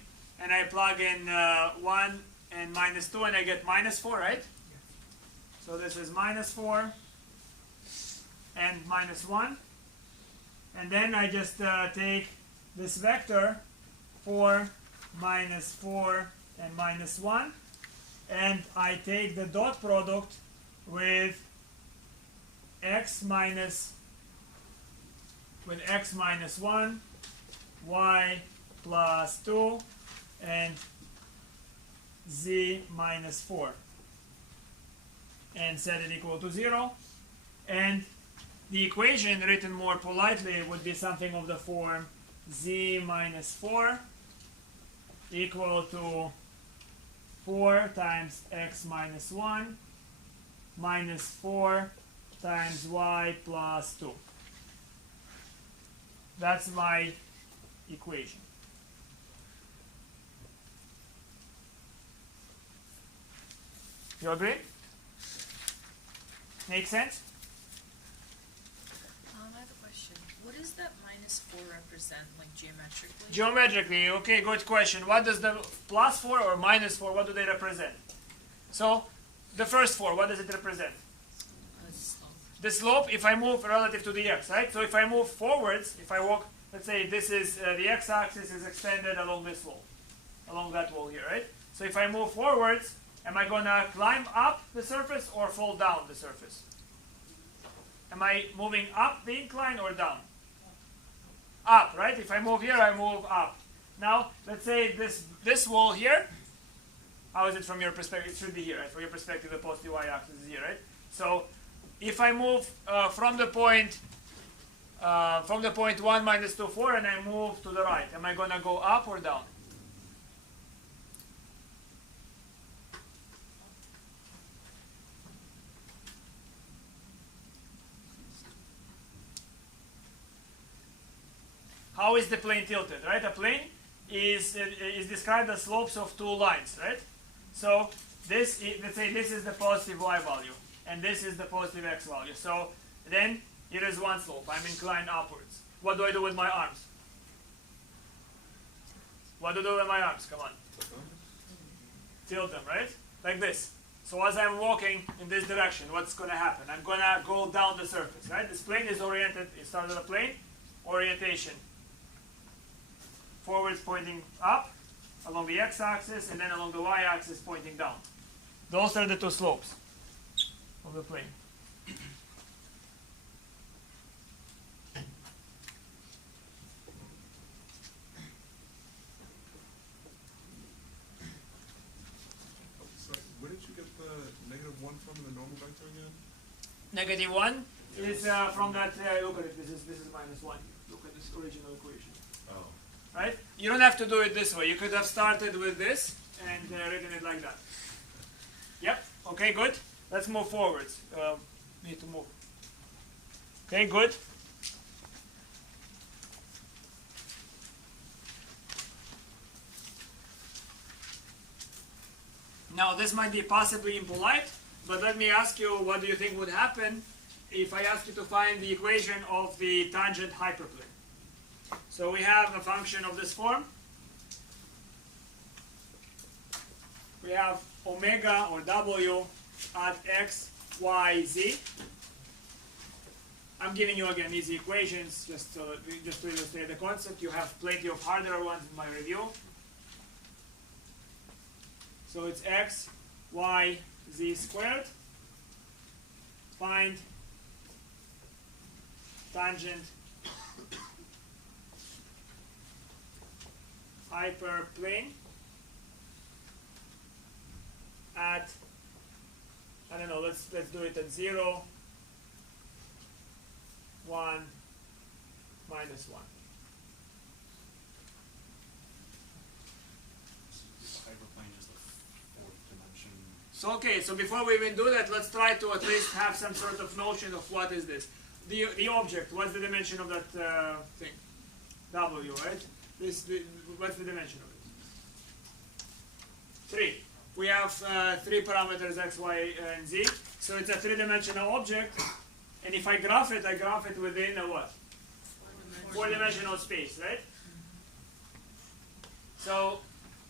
and I plug in 1 and minus 2, and I get minus 4, right? So this is minus 4 and minus 1. And then I just take this vector 4 minus 4 and minus 1, and I take the dot product with x minus 1, y plus 2, and z minus 4, and set it equal to 0. And the equation written more politely would be something of the form z minus 4 equal to 4 times x minus 1 minus 4 times y plus 2. That's my equation. You agree? Make sense? I have a question. What does that minus 4 represent, like geometrically? Geometrically, okay, good question. What does the plus 4 or minus 4, what do they represent? So, the first 4, what does it represent? Slope. The slope, if I move relative to the x, right? So if I move forwards, if I walk, let's say this is, the x-axis is extended along this wall, along that wall here, right? So if I move forwards, am I going to climb up the surface or fall down the surface? Am I moving up the incline or down? Up, right? If I move here, I move up. Now, let's say this wall here, how is it from your perspective? It should be here, right? From your perspective, the positive y-axis is here, right? So, if I move from the point 1 minus 2, 4, and I move to the right, am I going to go up or down? How is the plane tilted, right? A plane is described as slopes of two lines, right? So this, let's say this is the positive y value, and this is the positive x value. So then here is one slope. I'm inclined upwards. What do I do with my arms? What do I do with my arms? Come on. Tilt them, right? Like this. So as I'm walking in this direction, what's going to happen? I'm going to go down the surface, right? This plane is oriented, it started a plane, orientation. Forwards pointing up along the x-axis, and then along the y-axis pointing down. Those are the two slopes of the plane. So where did you get the -1 from the normal vector again? -1 is from that, look at it, this is -1. Look at this original equation. Oh. Right? You don't have to do it this way. You could have started with this and written it like that. Yep. Okay, good. Let's move forwards. Need to move. Okay, good. Now, this might be possibly impolite, but let me ask you, what do you think would happen if I ask you to find the equation of the tangent hyperplane. So we have a function of this form. We have omega or w at x, y, z. I'm giving you again easy equations just to illustrate the concept. You have plenty of harder ones in my review. So it's x, y, z squared. Find tangent hyperplane at, I don't know, let's do it at 0, 1, minus 1. Is hyperplane just a fourth dimension? So okay, so before we even do that, let's try to at least have some sort of notion of what is this. The object, what's the dimension of that thing? W, right? What's the dimension of it? 3. We have 3 parameters x, y, and z. So it's a 3-dimensional object. And if I graph it within a what? 4-dimensional space, right? So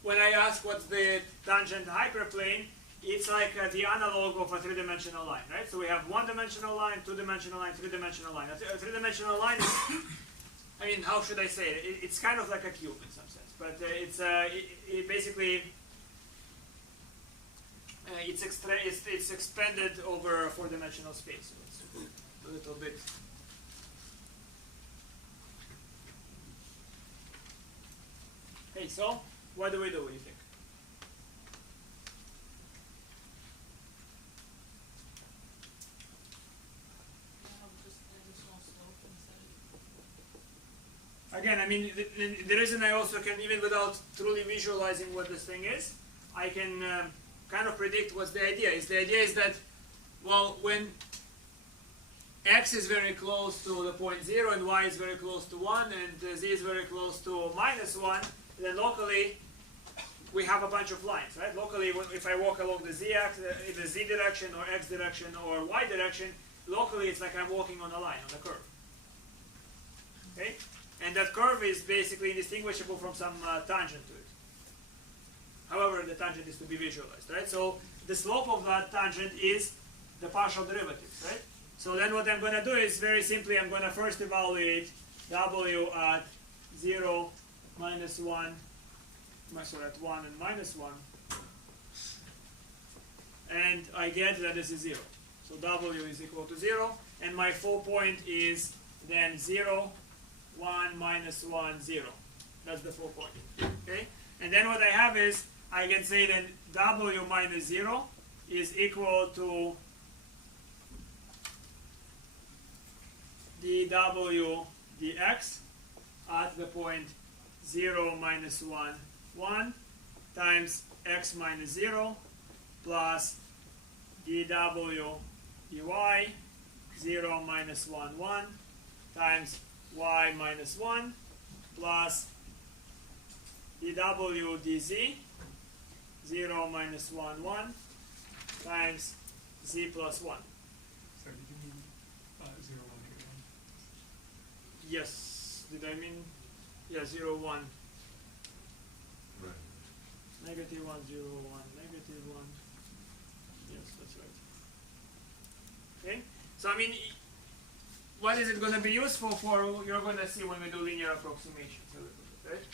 when I ask what's the tangent hyperplane, it's like the analog of a 3-dimensional line, right? So we have 1-dimensional line, 2-dimensional line, 3-dimensional line. A 3-dimensional line is, I mean, how should I say it? It's kind of like a cube in some sense, but it basically it's expanded over a 4-dimensional space. So it's a little bit. Okay, so what do we do? What do you think? Again, I mean, the reason I also can, even without truly visualizing what this thing is, I can kind of predict what's the idea. The idea is that, well, when x is very close to the point 0 and y is very close to 1 and z is very close to minus 1, then locally we have a bunch of lines, right? Locally, if I walk along the z-axis, in the z direction or x direction or y direction, locally it's like I'm walking on a line, on a curve. Okay? And that curve is basically indistinguishable from some tangent to it. However, the tangent is to be visualized, right? So the slope of that tangent is the partial derivatives, right? So then what I'm going to do is very simply, I'm going to first evaluate w at 0, minus 1, sorry, at 1 and minus 1. And I get that this is 0. So w is equal to 0. And my full point is then 0, 1, minus 1, 0. That's the full point. Okay? And then what I have is, I can say that w minus 0 is equal to dw dx at the point 0, minus 1, 1 times x minus 0 plus dw dy 0, minus 1, 1 times y minus 1 plus dw dz 0, minus 1, 1 times z plus 1. Sorry, did you mean 0, 1, Yes, did I mean? Yeah, 0, 1. Right. Negative 1, 0, 1, negative 1. Yes, that's right. Okay? So, I mean, what is it going to be useful for? You're going to see when we do linear approximations a little bit, right?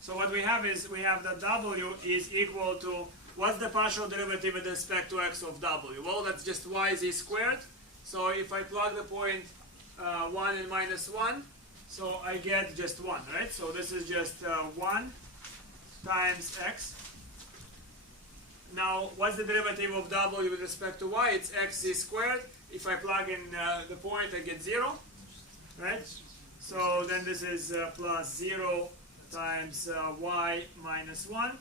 So what we have is, we have that w is equal to, what's the partial derivative with respect to x of w? Well, that's just yz squared. So if I plug the point 1 and minus 1, so I get just 1, right? So this is just 1 times x. Now, what's the derivative of w with respect to y? It's xz squared. If I plug in the point, I get 0, right? So then this is plus 0 times y minus 1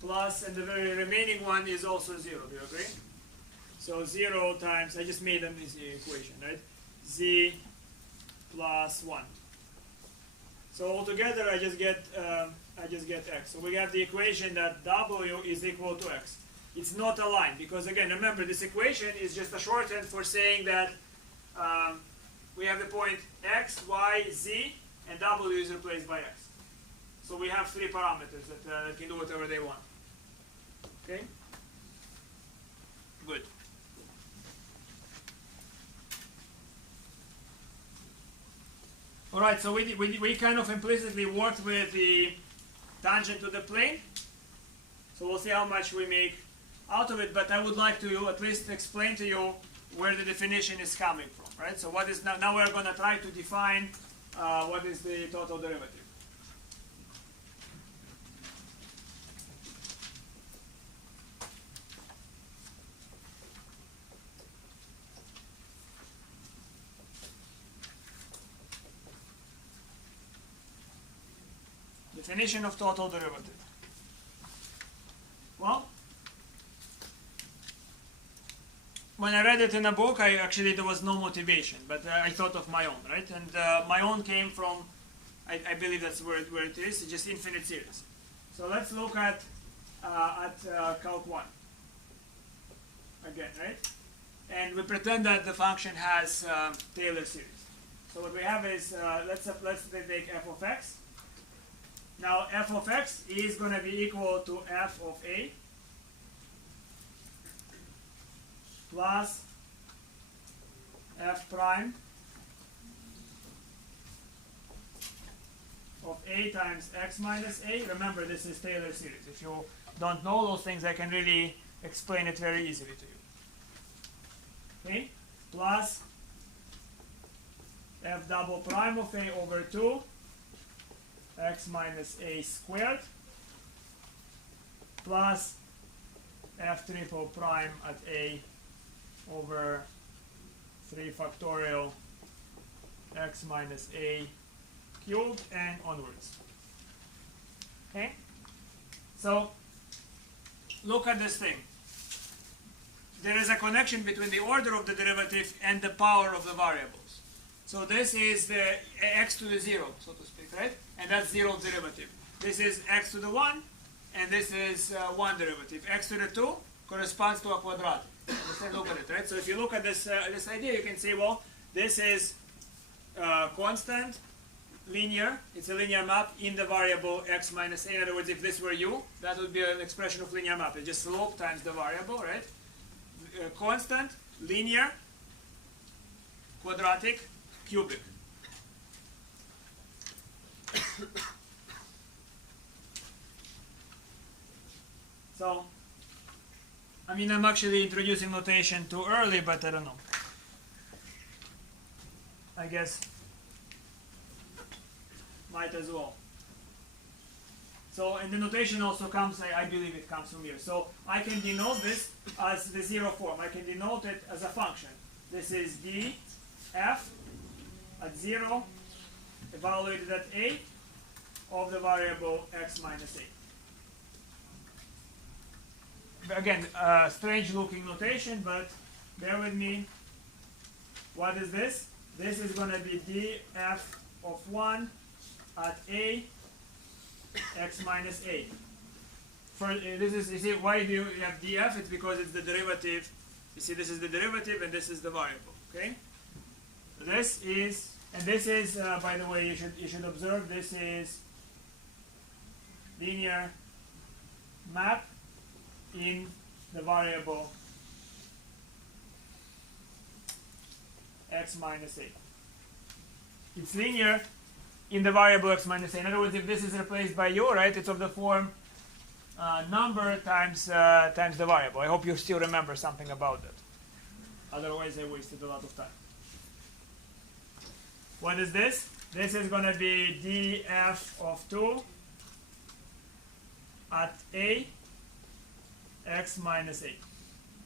plus, and the very remaining one is also 0. Do you agree? So 0 times, I just made an easy equation, right? Z plus 1. So altogether, I just get x. So we have the equation that w is equal to x. it's not a line, because again, remember, this equation is just a shorthand for saying that we have the point x, y, z, and w is replaced by x. So we have three parameters that can do whatever they want. Okay? Good. Alright, so we kind of implicitly worked with the tangent to the plane. So we'll see how much we make out of it, but I would like to at least explain to you where the definition is coming from, right? So what is now we're going to try to define what is the total derivative. Definition of total derivative. Well, when I read it in a book, there was no motivation, but I thought of my own, right? And my own came from, I believe that's where it is, it's just infinite series. So let's look at Calc 1 again, right? And we pretend that the function has Taylor series. So what we have is, let's take f of x. Now f of x is going to be equal to f of a plus f prime of a times x minus a. Remember, this is Taylor series. If you don't know those things, I can really explain it very easily to you. Okay? Plus f double prime of a over 2 x minus a squared plus f triple prime at a over 3 factorial x minus a cubed and onwards. Okay? So look at this thing. There is a connection between the order of the derivative and the power of the variables. So this is the x to the 0, so to speak, right? And that's 0 derivative. This is x to the 1, and this is 1 derivative. X to the 2 corresponds to a quadratic. Let's look at it, right? So if you look at this idea, you can say, well, this is constant, linear. It's a linear map in the variable x minus a. In other words, if this were u, that would be an expression of linear map. It's just slope times the variable, right? Constant, linear, quadratic, cubic. So, I mean, I'm actually introducing notation too early, but I don't know. I guess might as well. So, and the notation also comes, I believe it comes from here. So, I can denote this as the 0 form. I can denote it as a function. This is df at 0 evaluated at a of the variable x minus a. Again, strange looking notation, but bear with me. What is this? This is going to be df of 1 at a x minus a. This is, you see, why do you have df? It's because it's the derivative. You see, this is the derivative and this is the variable. Okay. This is, and this is, by the way, you should observe this is linear map in the variable x minus a. It's linear in the variable x minus a. In other words, if this is replaced by u, right, it's of the form number times times the variable. I hope you still remember something about that. Otherwise, I wasted a lot of time. What is this? This is going to be df of 2 at a x minus a,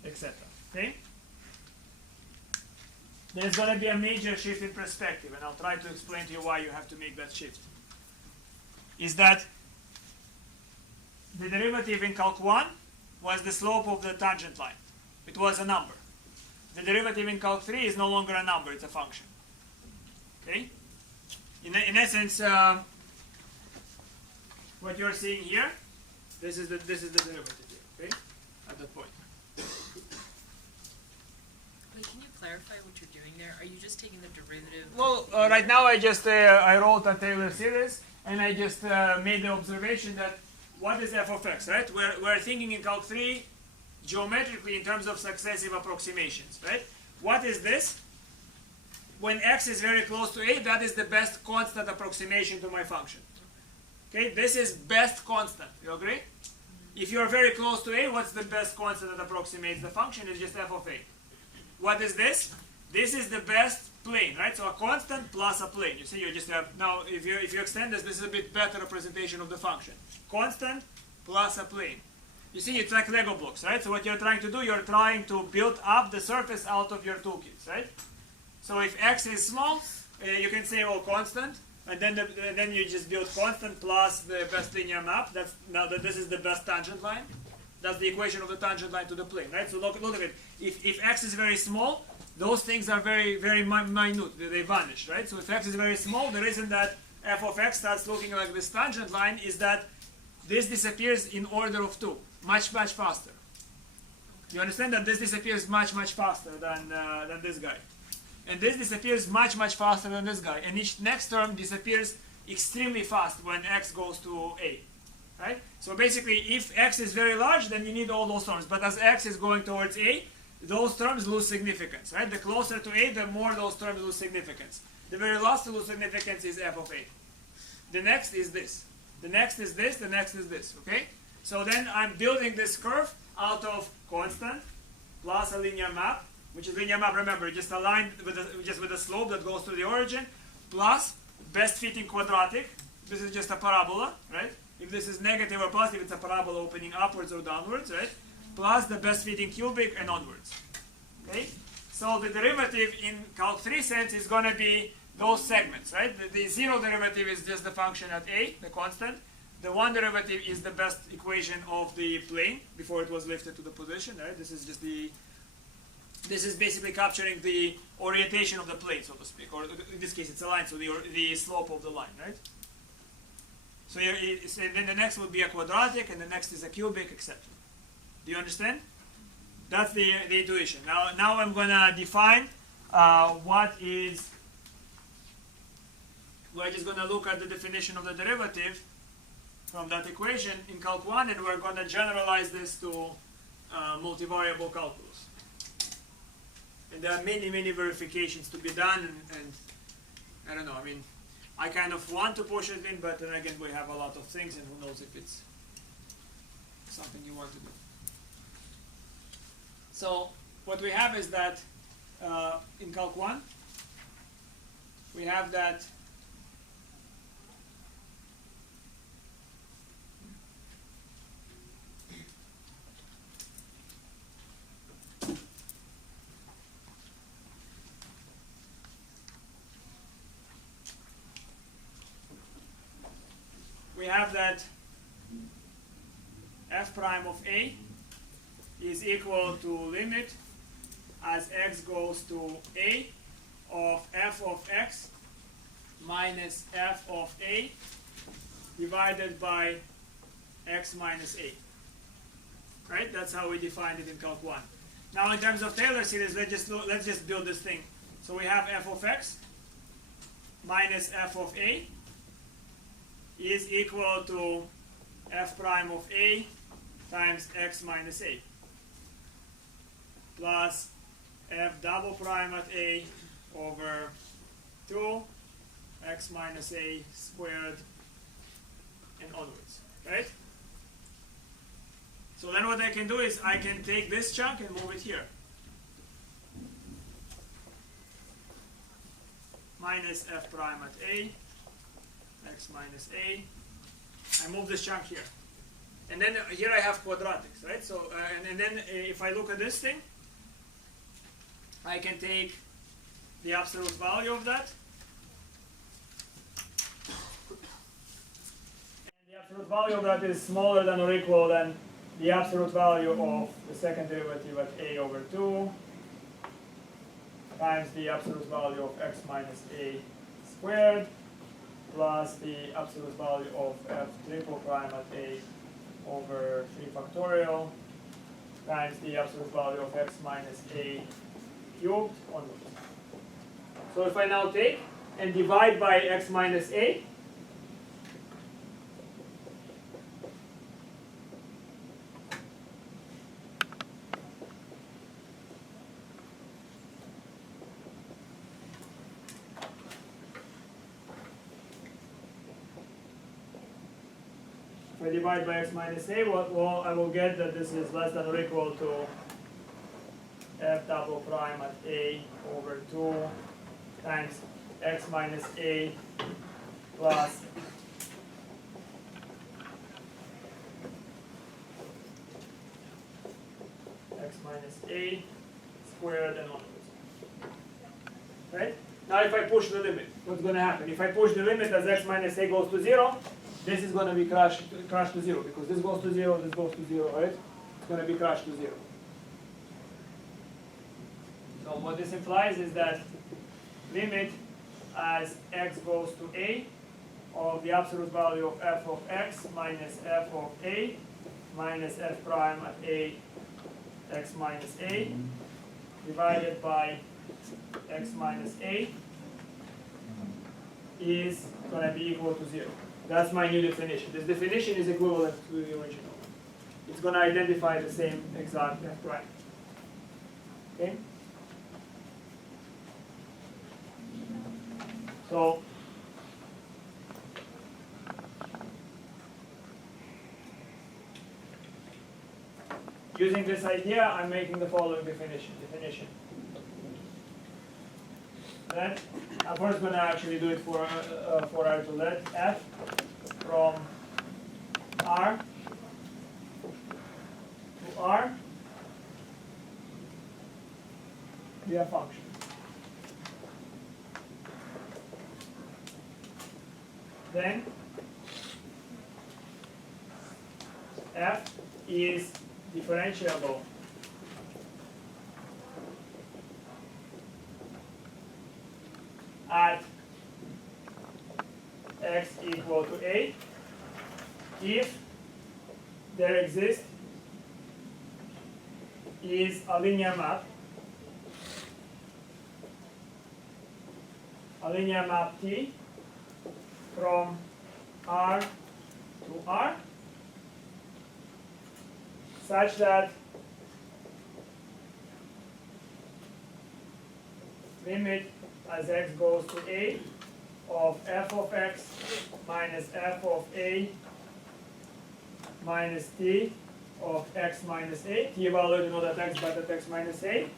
etc. Okay? There's going to be a major shift in perspective, and I'll try to explain to you why you have to make that shift. Is that the derivative in Calc 1 was the slope of the tangent line. It was a number. The derivative in Calc 3 is no longer a number, it's a function. Okay? In essence, what you're seeing here, this is the derivative here. Okay? at that point. Wait, can you clarify what you're doing there? Are you just taking the derivative? Well, right now I just I wrote a Taylor series, and I just made the observation that what is f of x, right? We're thinking in Calc 3 geometrically in terms of successive approximations, right? What is this? When x is very close to a, that is the best constant approximation to my function. Okay, this is best constant. You agree? If you're very close to a, what's the best constant that approximates the function? Is just f of a. What is this? This is the best plane, right? So a constant plus a plane. You see, you just have, now if you extend this is a bit better representation of the function. Constant plus a plane. You see, it's like Lego blocks, right? So what you're trying to do, you're trying to build up the surface out of your toolkits, right? So if x is small, you can say, oh, constant, and then you just build constant plus the best linear map. Now that this is the best tangent line. That's the equation of the tangent line to the plane, right? So look at it. If x is very small, those things are very, very minute. They vanish, right? So if x is very small, the reason that f of x starts looking like this tangent line is that this disappears in order of 2, much faster. You understand that this disappears much faster than this guy. And this disappears much faster than this guy. And each next term disappears extremely fast when x goes to a. Right? So basically, if x is very large, then you need all those terms. But as x is going towards a, those terms lose significance. Right? The closer to a, the more those terms lose significance. The very last to lose significance is f of a. The next is this. The next is this. The next is this. Okay? So then I'm building this curve out of constant plus a linear map, which is linear map, remember, just aligned with a slope that goes to the origin, plus best fitting quadratic. This is just a parabola, right? If this is negative or positive, it's a parabola opening upwards or downwards, right? Plus the best fitting cubic and onwards. Okay? So the derivative in Calc 3 sense is going to be those segments, right? The zero derivative is just the function at a, the constant. The one derivative is the best equation of the plane before it was lifted to the position, right? This is basically capturing the orientation of the plane, so to speak, or in this case it's a line, so the slope of the line, right? So then the next would be a quadratic, and the next is a cubic, etc. Do you understand? That's the intuition. Now I'm gonna define what is. We're just gonna look at the definition of the derivative from that equation in Calc 1, and we're gonna generalize this to multivariable calculus. And there are many verifications to be done, and I don't know, I mean, I kind of want to push it in, but then again, we have a lot of things, and who knows if it's something you want to do. So, what we have is that in Calc 1, we have that f prime of a is equal to limit as x goes to a of f of x minus f of a divided by x minus a. Right? That's how we defined it in Calc 1. Now in terms of Taylor series, let's just build this thing. So we have f of x minus f of a is equal to f prime of a times x minus a plus f double prime at a over 2 x minus a squared and onwards, right? So then what I can do is I can take this chunk and move it here. Minus f prime at a, x minus a. I move this chunk here. And then here I have quadratics, right? So, and then if I look at this thing, I can take the absolute value of that. And the absolute value of that is smaller than or equal than the absolute value of the second derivative at a over 2 times the absolute value of x minus a squared plus the absolute value of f triple prime at a over 3 factorial times the absolute value of x minus a cubed onwards. So if I now take and divide by x minus a, if I divide by x minus a, well, I will get that this is less than or equal to f double prime at a over 2 times x minus a plus x minus a squared and onwards. Right? Now if I push the limit, what's going to happen? If I push the limit as x minus a goes to 0, this is going to be crushed to 0, because this goes to 0, this goes to 0, right? It's going to be crushed to 0. So what this implies is that limit as x goes to a of the absolute value of f of x minus f of a minus f prime at a x minus a divided by x minus a is going to be equal to 0. That's my new definition. This definition is equivalent to the original. It's going to identify the same exact f prime. Okay? So using this idea, I'm making the following definition. Then I'm first going to actually do it for R to let f from R to R be a function. Then f is differentiable at x equal to a if there exists is a linear map T from R to R such that limit as x goes to a of f of x minus f of a minus t of x minus a, t value not at x but at x minus a,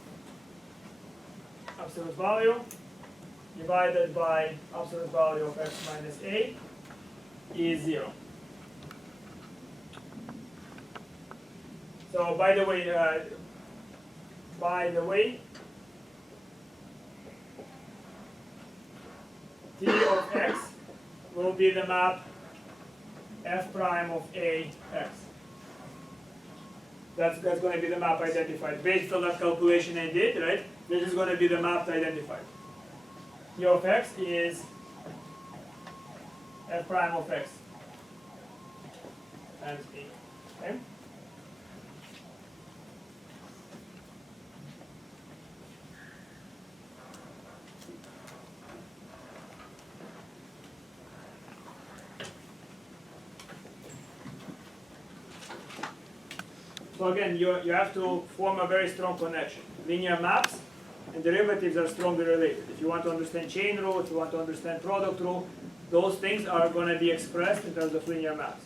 absolute value, divided by absolute value of x minus a is 0. So by the way, t of x will be the map f prime of a x. That's going to be the map identified. Based on that calculation I did, right? This is going to be the map identified. T of x is f prime of x times a. Okay? So again, you have to form a very strong connection. Linear maps and derivatives are strongly related. If you want to understand chain rule, if you want to understand product rule, those things are going to be expressed in terms of linear maps.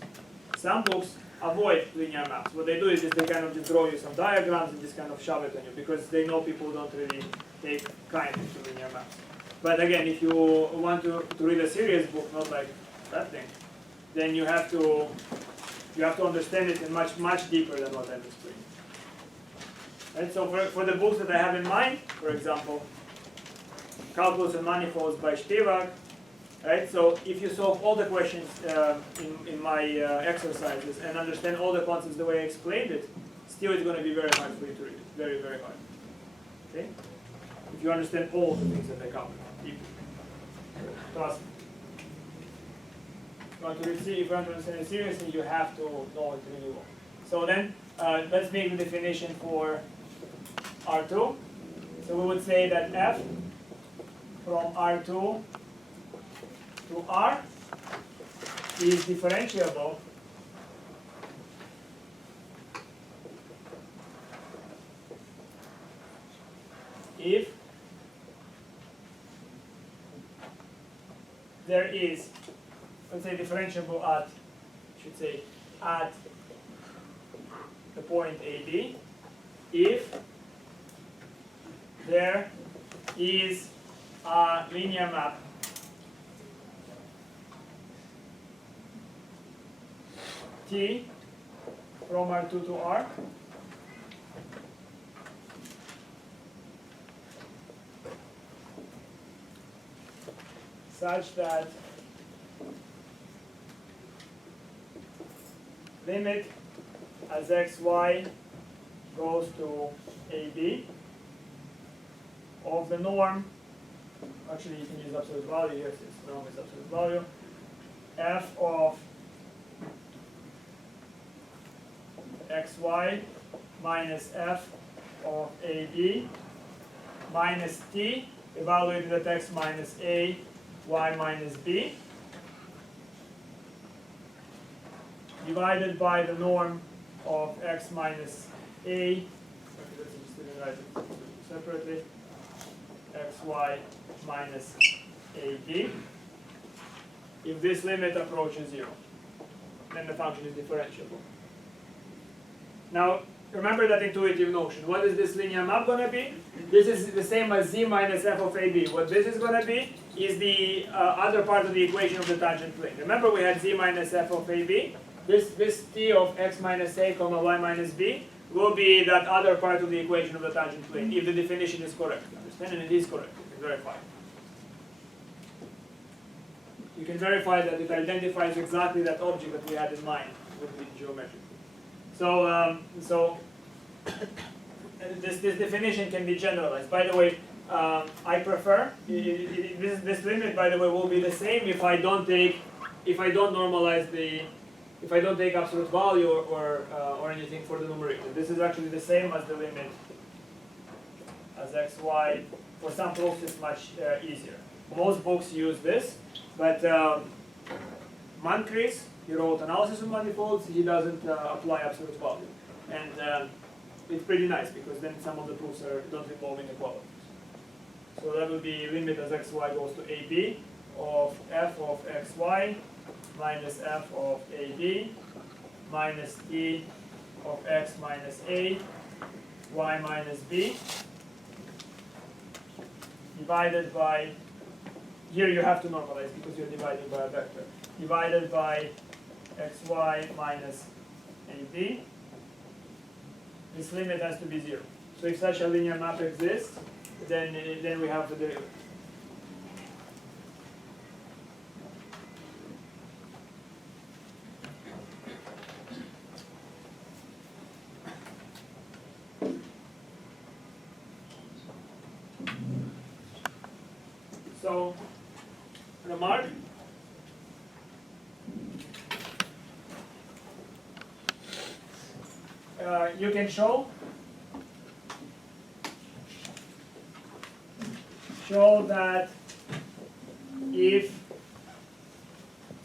Some books avoid linear maps. What they do is they kind of just draw you some diagrams and just kind of shove it on you because they know people don't really take kindly to linear maps. But again, if you want to read a serious book, not like that thing, then you have to understand it in much deeper than what I'm explaining. Right? So for the books that I have in mind, for example, Calculus and Manifolds by Spivak, right? So if you solve all the questions in my exercises and understand all the concepts the way I explained it, still it's going to be very hard for you to read it. Very, very hard. Okay? If you understand all the things that they cover deeply. Trust me. If you want to understand it seriously, you have to know it really well. So then, let's make the definition for R2. So we would say that f from R2 to R is differentiable if there is, let's say, differentiable at, should say, at the point AB, if there is a linear map T from R2 to R such that limit as xy goes to AB of the norm, actually you can use absolute value here since norm is absolute value, f of xy minus f of AB minus t evaluated at x minus a, y minus b, divided by the norm of x minus a, separately, xy minus ab. If this limit approaches 0, then the function is differentiable. Now, remember that intuitive notion. What is this linear map going to be? This is the same as z minus f of ab. What this is going to be is the other part of the equation of the tangent plane. Remember we had z minus f of ab. This t of x minus a comma y minus b will be that other part of the equation of the tangent plane, if the definition is correct. Understand? And it is correct. You can verify. You can verify that it identifies exactly that object that we had in mind with the geometry. So, this definition can be generalized. By the way, I prefer this limit. By the way, will be the same if I don't take normalize the, if I don't take absolute value or anything for the numerator. This is actually the same as the limit as xy. For some proofs, it's much easier. Most books use this, but Moncrief, he wrote analysis of manifolds. He doesn't apply absolute value, and it's pretty nice because then some of the proofs don't involve inequalities. So that would be limit as xy goes to ab of f of xy minus f of ab minus t of x minus a y minus b divided by, here you have to normalize because you're dividing by a vector, divided by xy minus ab. This limit has to be 0. So if such a linear map exists, then we have the derivative. So, remark. You can show that if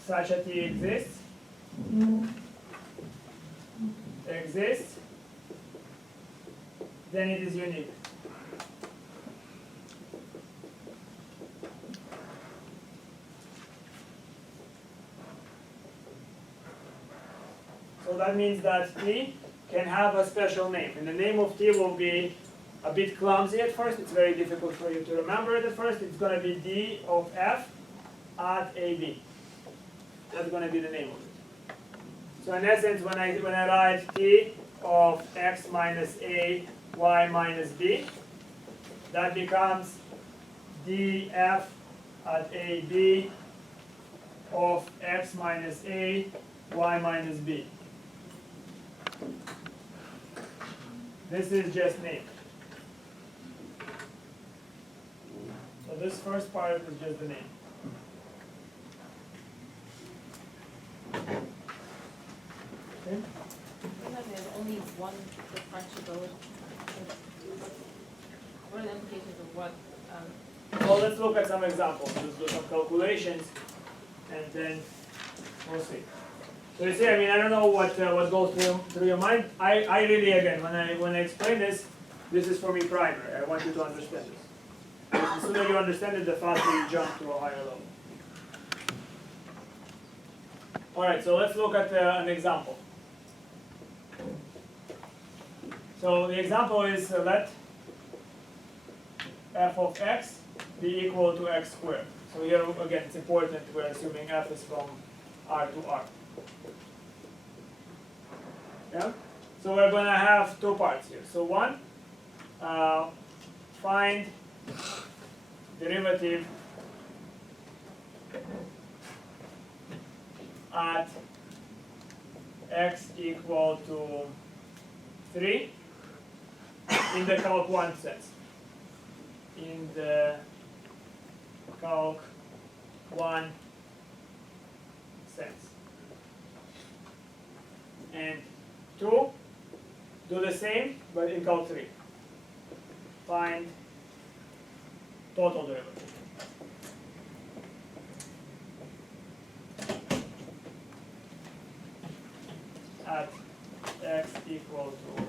such a t exists, then it is unique. So that means that t can have a special name, and the name of t will be a bit clumsy at first. It's very difficult for you to remember it at first. It's going to be d of f at ab. That's going to be the name of it. So in essence, when I write t of x minus a, y minus b, that becomes df at ab of x minus a, y minus b. This is just name. So this first part is just the name. There's only one differentiability? What are the implications of what, Well, let's look at some examples. Let's do some calculations, and then we'll see. So you see, I mean, I don't know what goes through your mind. I really, again, when I explain this is for me primary. I want you to understand this. Because the sooner you understand it, the faster you jump to a higher level. All right, so let's look at an example. So the example is let f of x be equal to x squared. So here, again, it's important we're assuming f is from R to R. Yeah? So we're going to have two parts here. So one, find derivative at x equal to 3 in the calc 1 sense. In the calc 1 sense. And 2, do the same, but in calc 3. Find total derivative. At x equal to 3.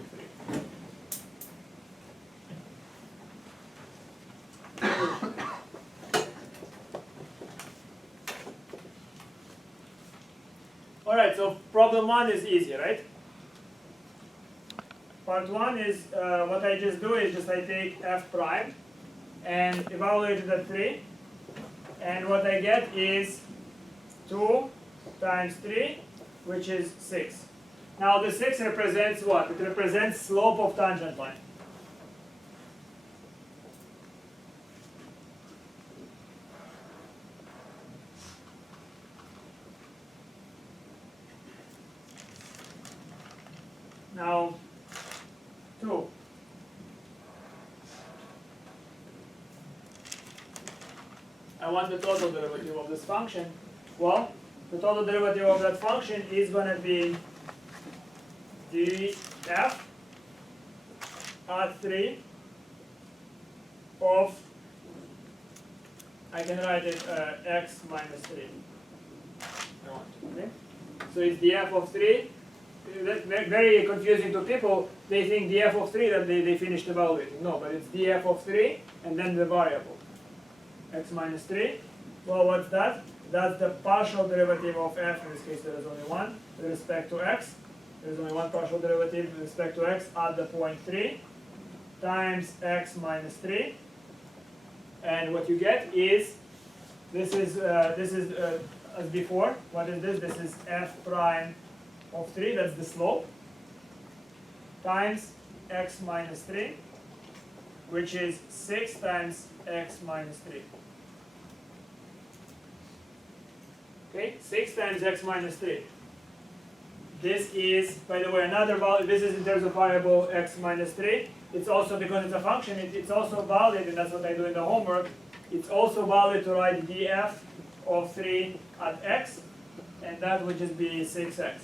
All right, so problem 1 is easy, right? Part 1 is what I just do is I take f prime and evaluate it at 3, and what I get is 2 times 3, which is 6. Now the 6 represents what? It represents slope of tangent line. Now 2. I want the total derivative of this function. Well, the total derivative of that function is going to be df at 3 of, I can write it x minus 3. Okay? So it's df of 3. That's very confusing to people. They think df of 3 that they finished evaluating. No, but it's df of 3 and then the variable x minus 3. Well, what's that? That's the partial derivative of f. In this case, there is only one with respect to x. There is only one partial derivative with respect to x at the point 3 times x minus 3. And what you get is this is as before. What is this? This is f prime of 3, that's the slope, times x minus 3, which is 6 times x minus 3. Okay, 6 times x minus 3. This is, by the way, another value. This is in terms of variable x minus 3. It's also, because it's a function, it's also valid, and that's what I do in the homework. It's also valid to write df of 3 at x, and that would just be 6x.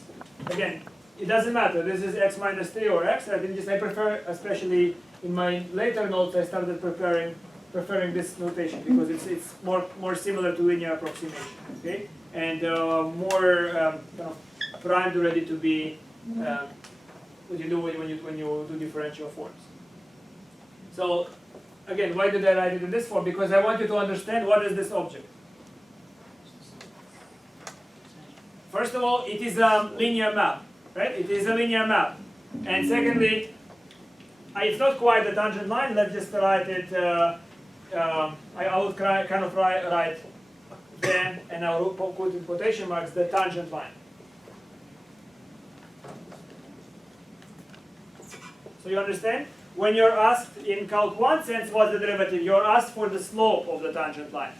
Again, it doesn't matter. This is x minus 3 or x. I prefer, especially in my later notes, I started preferring this notation because it's more similar to linear approximation, okay, and more kind of primed already to be what you do when you do differential forms. So again, why did I write it in this form? Because I want you to understand what is this object. First of all, it is a linear map, right? It is a linear map. And secondly, it's not quite the tangent line. Let's just write it. I would kind of write then, and I will put in quotation marks, the tangent line. So you understand? When you're asked in calc 1 sense what's the derivative, you're asked for the slope of the tangent line.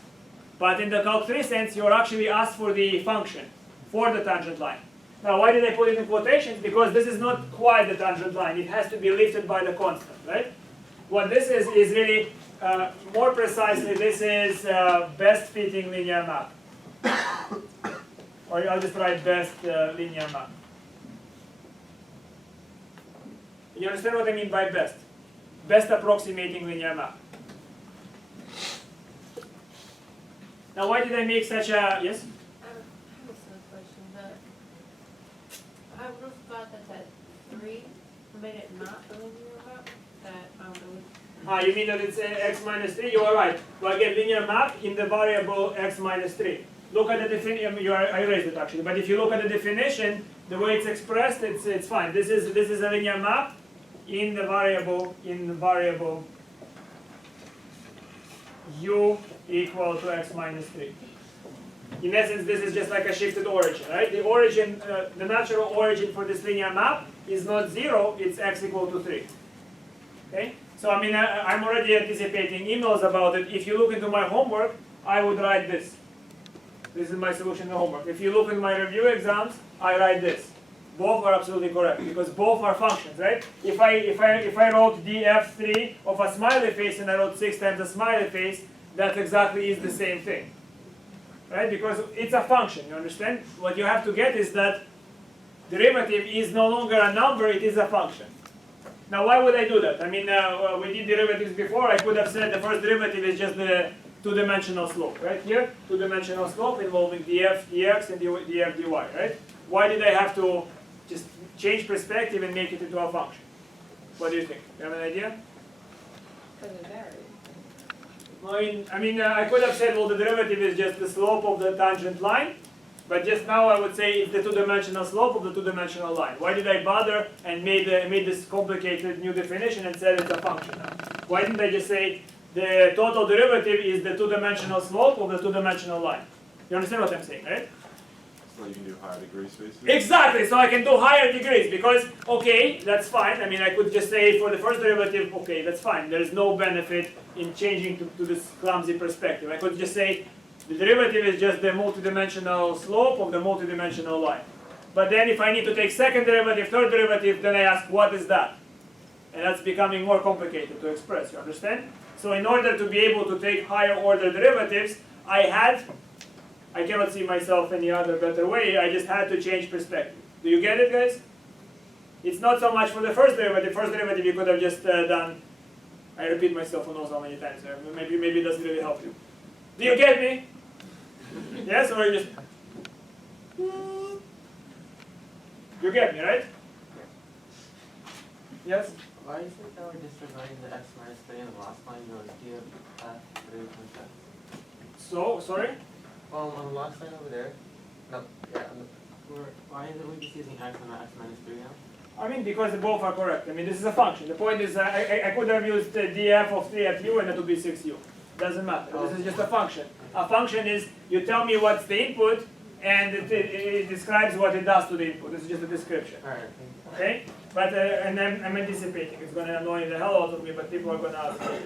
But in the calc 3 sense, you're actually asked for the function for the tangent line. Now, why did I put it in quotations? Because this is not quite the tangent line. It has to be lifted by the constant, right? What this is really, more precisely, this is best fitting linear map. Or I'll just write best linear map. You understand what I mean by best? Best approximating linear map. Now why did I make such a, yes? I have a silly question, but I would have thought that 3 made it not a linear map, that it would. You mean that it's x minus 3? You are right. Well, again, linear map in the variable x minus 3. Look at the definition. I erased it actually, but if you look at the definition, the way it's expressed, it's fine. This is a linear map in the variable u equal to x minus 3. In essence, this is just like a shifted origin, right? The origin, the natural origin for this linear map is not 0, it's x equal to 3. Okay? So I mean, I'm already anticipating emails about it. If you look into my homework, I would write this. This is my solution to homework. If you look in my review exams, I write this. Both are absolutely correct because both are functions, right? If I wrote df3 of a smiley face and I wrote 6 times a smiley face, that exactly is the same thing, right? Because it's a function. You understand? What you have to get is that derivative is no longer a number; it is a function. Now, why would I do that? I mean, we did derivatives before. I could have said the first derivative is just the two-dimensional slope, right? Here, two-dimensional slope involving df dx and df dy, right? Why did I have to just change perspective and make it into a function? What do you think? You have an idea? Because it varied. I mean, I could have said, well, the derivative is just the slope of the tangent line, but just now I would say it's the two-dimensional slope of the two-dimensional line. Why did I bother and made this complicated new definition and said it's a function now? Why didn't I just say the total derivative is the two-dimensional slope of the two-dimensional line? You understand what I'm saying, right? So you can do higher degrees, basically? Exactly, so I can do higher degrees because, okay, that's fine. I mean, I could just say for the first derivative, okay, that's fine. There is no benefit in changing to this clumsy perspective. I could just say the derivative is just the multidimensional slope of the multidimensional line. But then if I need to take second derivative, third derivative, then I ask, what is that? And that's becoming more complicated to express, you understand? So in order to be able to take higher order derivatives, I cannot see myself any other better way. I just had to change perspective. Do you get it, guys? It's not so much for the first derivative. First derivative you could have just done. I repeat myself who knows how many times. Maybe it doesn't really help you. Do you get me? Yes, or you just. You get me, right? Yes. Why is it that we're disregarding the x minus 3 in the last line? You know, df3 So sorry. On the last line over there, no, yeah, why is it we just using x and not x minus 3 now? I mean, because both are correct. I mean, this is a function. The point is, I could have used df of 3 at u and it would be 6u. Doesn't matter. This is just a function. A function is, you tell me what's the input, and it describes what it does to the input. This is just a description. All right. Okay? But, and I'm anticipating. It's going to annoy the hell out of me, but people are going to ask me,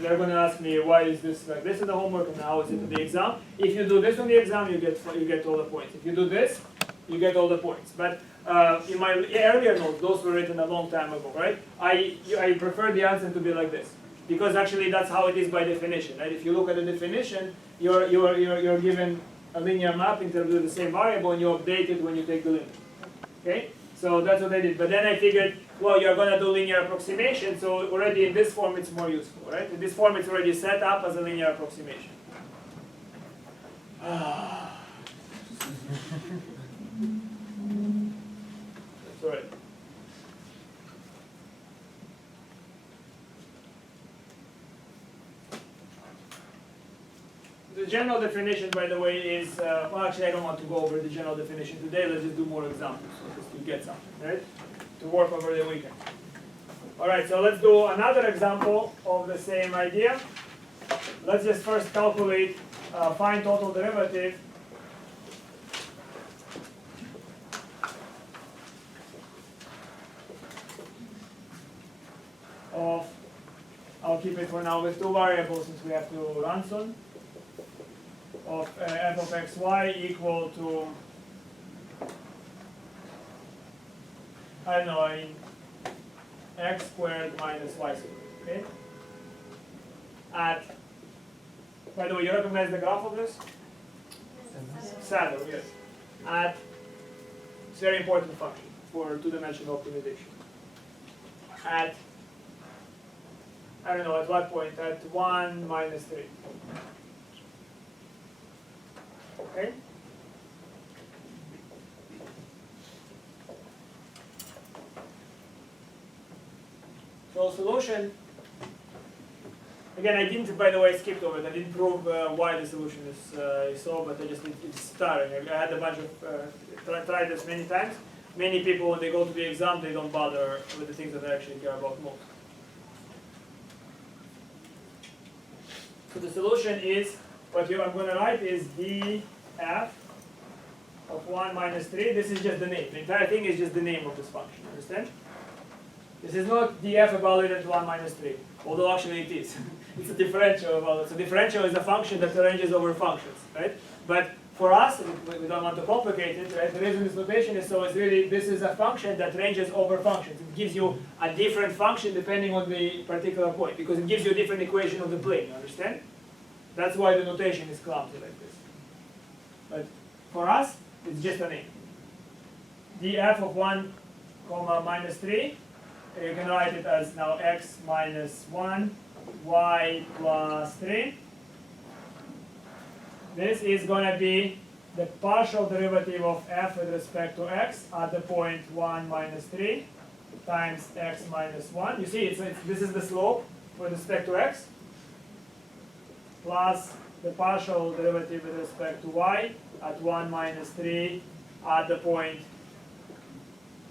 they're going to ask me, why is this like this in the homework and how is it in the exam? If you do this on the exam, you get all the points. If you do this, you get all the points. But in my earlier notes, those were written a long time ago, right? I prefer the answer to be like this. Because actually that's how it is by definition, right? If you look at the definition, you're given a linear map in terms of the same variable and you update it when you take the limit. Okay? So that's what I did. But then I figured, well, you're going to do linear approximation, so already in this form it's more useful, right? In this form it's already set up as a linear approximation. That's all right. The general definition, by the way, is, well, actually I don't want to go over the general definition today. Let's just do more examples so just to get something, right? To work over the weekend. All right, so let's do another example of the same idea. Let's just first calculate find total derivative of, I'll keep it for now with two variables since we have to run soon, of f of xy equal to, I don't know, I mean, x squared minus y squared, okay? At, by the way, you recognize the graph of this? Saddle, yes. At, it's a very important function for two-dimensional optimization. at, I don't know, at what point? At 1 minus 3. Okay? So solution, again, I didn't, by the way, skipped over it. I didn't prove why the solution is so, but I just, it's starting. I had a bunch of, tried this many times. Many people, when they go to the exam, they don't bother with the things that they actually care about most. So the solution is, what I'm going to write is df of 1 minus 3. This is just the name. The entire thing is just the name of this function. Understand? This is not df evaluated at 1 minus 3, although actually it is. It's a differential evaluated. So differential is a function that arranges over functions, right? But for us, we don't want to complicate it, right? The reason this notation is so it's really, this is a function that ranges over functions. It gives you a different function depending on the particular point, because it gives you a different equation of the plane, you understand? That's why the notation is clumsy like this. But for us, it's just a name. df of 1 comma minus 3, you can write it as now x minus 1, y plus 3. This is going to be the partial derivative of f with respect to x at the point 1 minus 3 times x minus 1. You see, this is the slope with respect to x, plus the partial derivative with respect to y at 1 minus 3 at the point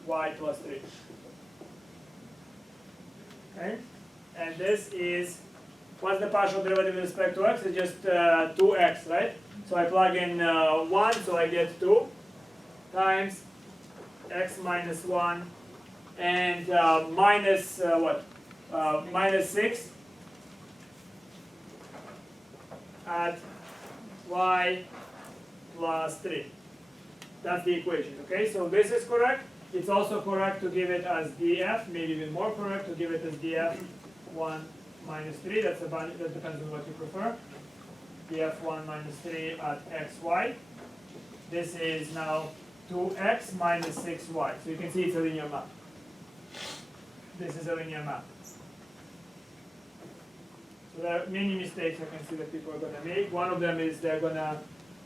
y plus 3. Okay? And this is, what's the partial derivative with respect to x? It's just 2x, right? So I plug in 1, so I get 2 times x minus 1 and minus what? Minus 6 at y plus 3. That's the equation, okay? So this is correct. It's also correct to give it as df, maybe even more correct to give it as df 1 minus 3. That depends on what you prefer. df 1 minus 3 at xy. This is now 2x minus 6y. So you can see it's a linear map. This is a linear map. So there are many mistakes I can see that people are going to make. One of them is they're going to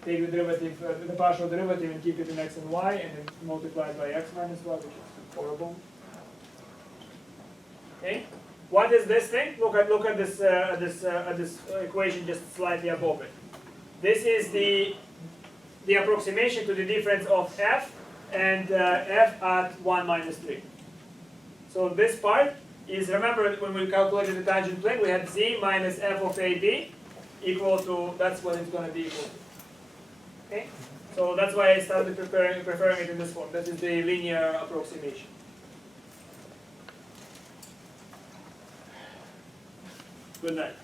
take the derivative, the partial derivative, and keep it in x and y, and then multiply it by x minus y, which is horrible. Okay, what is this thing? Look at this equation just slightly above it. This is the approximation to the difference of f and f at 1 minus 3. So this part is, remember when we calculated the tangent plane, we had z minus f of AB equal to, that's what it's going to be equal to. Okay? So that's why I started preferring it in this form. That is the linear approximation. Good night.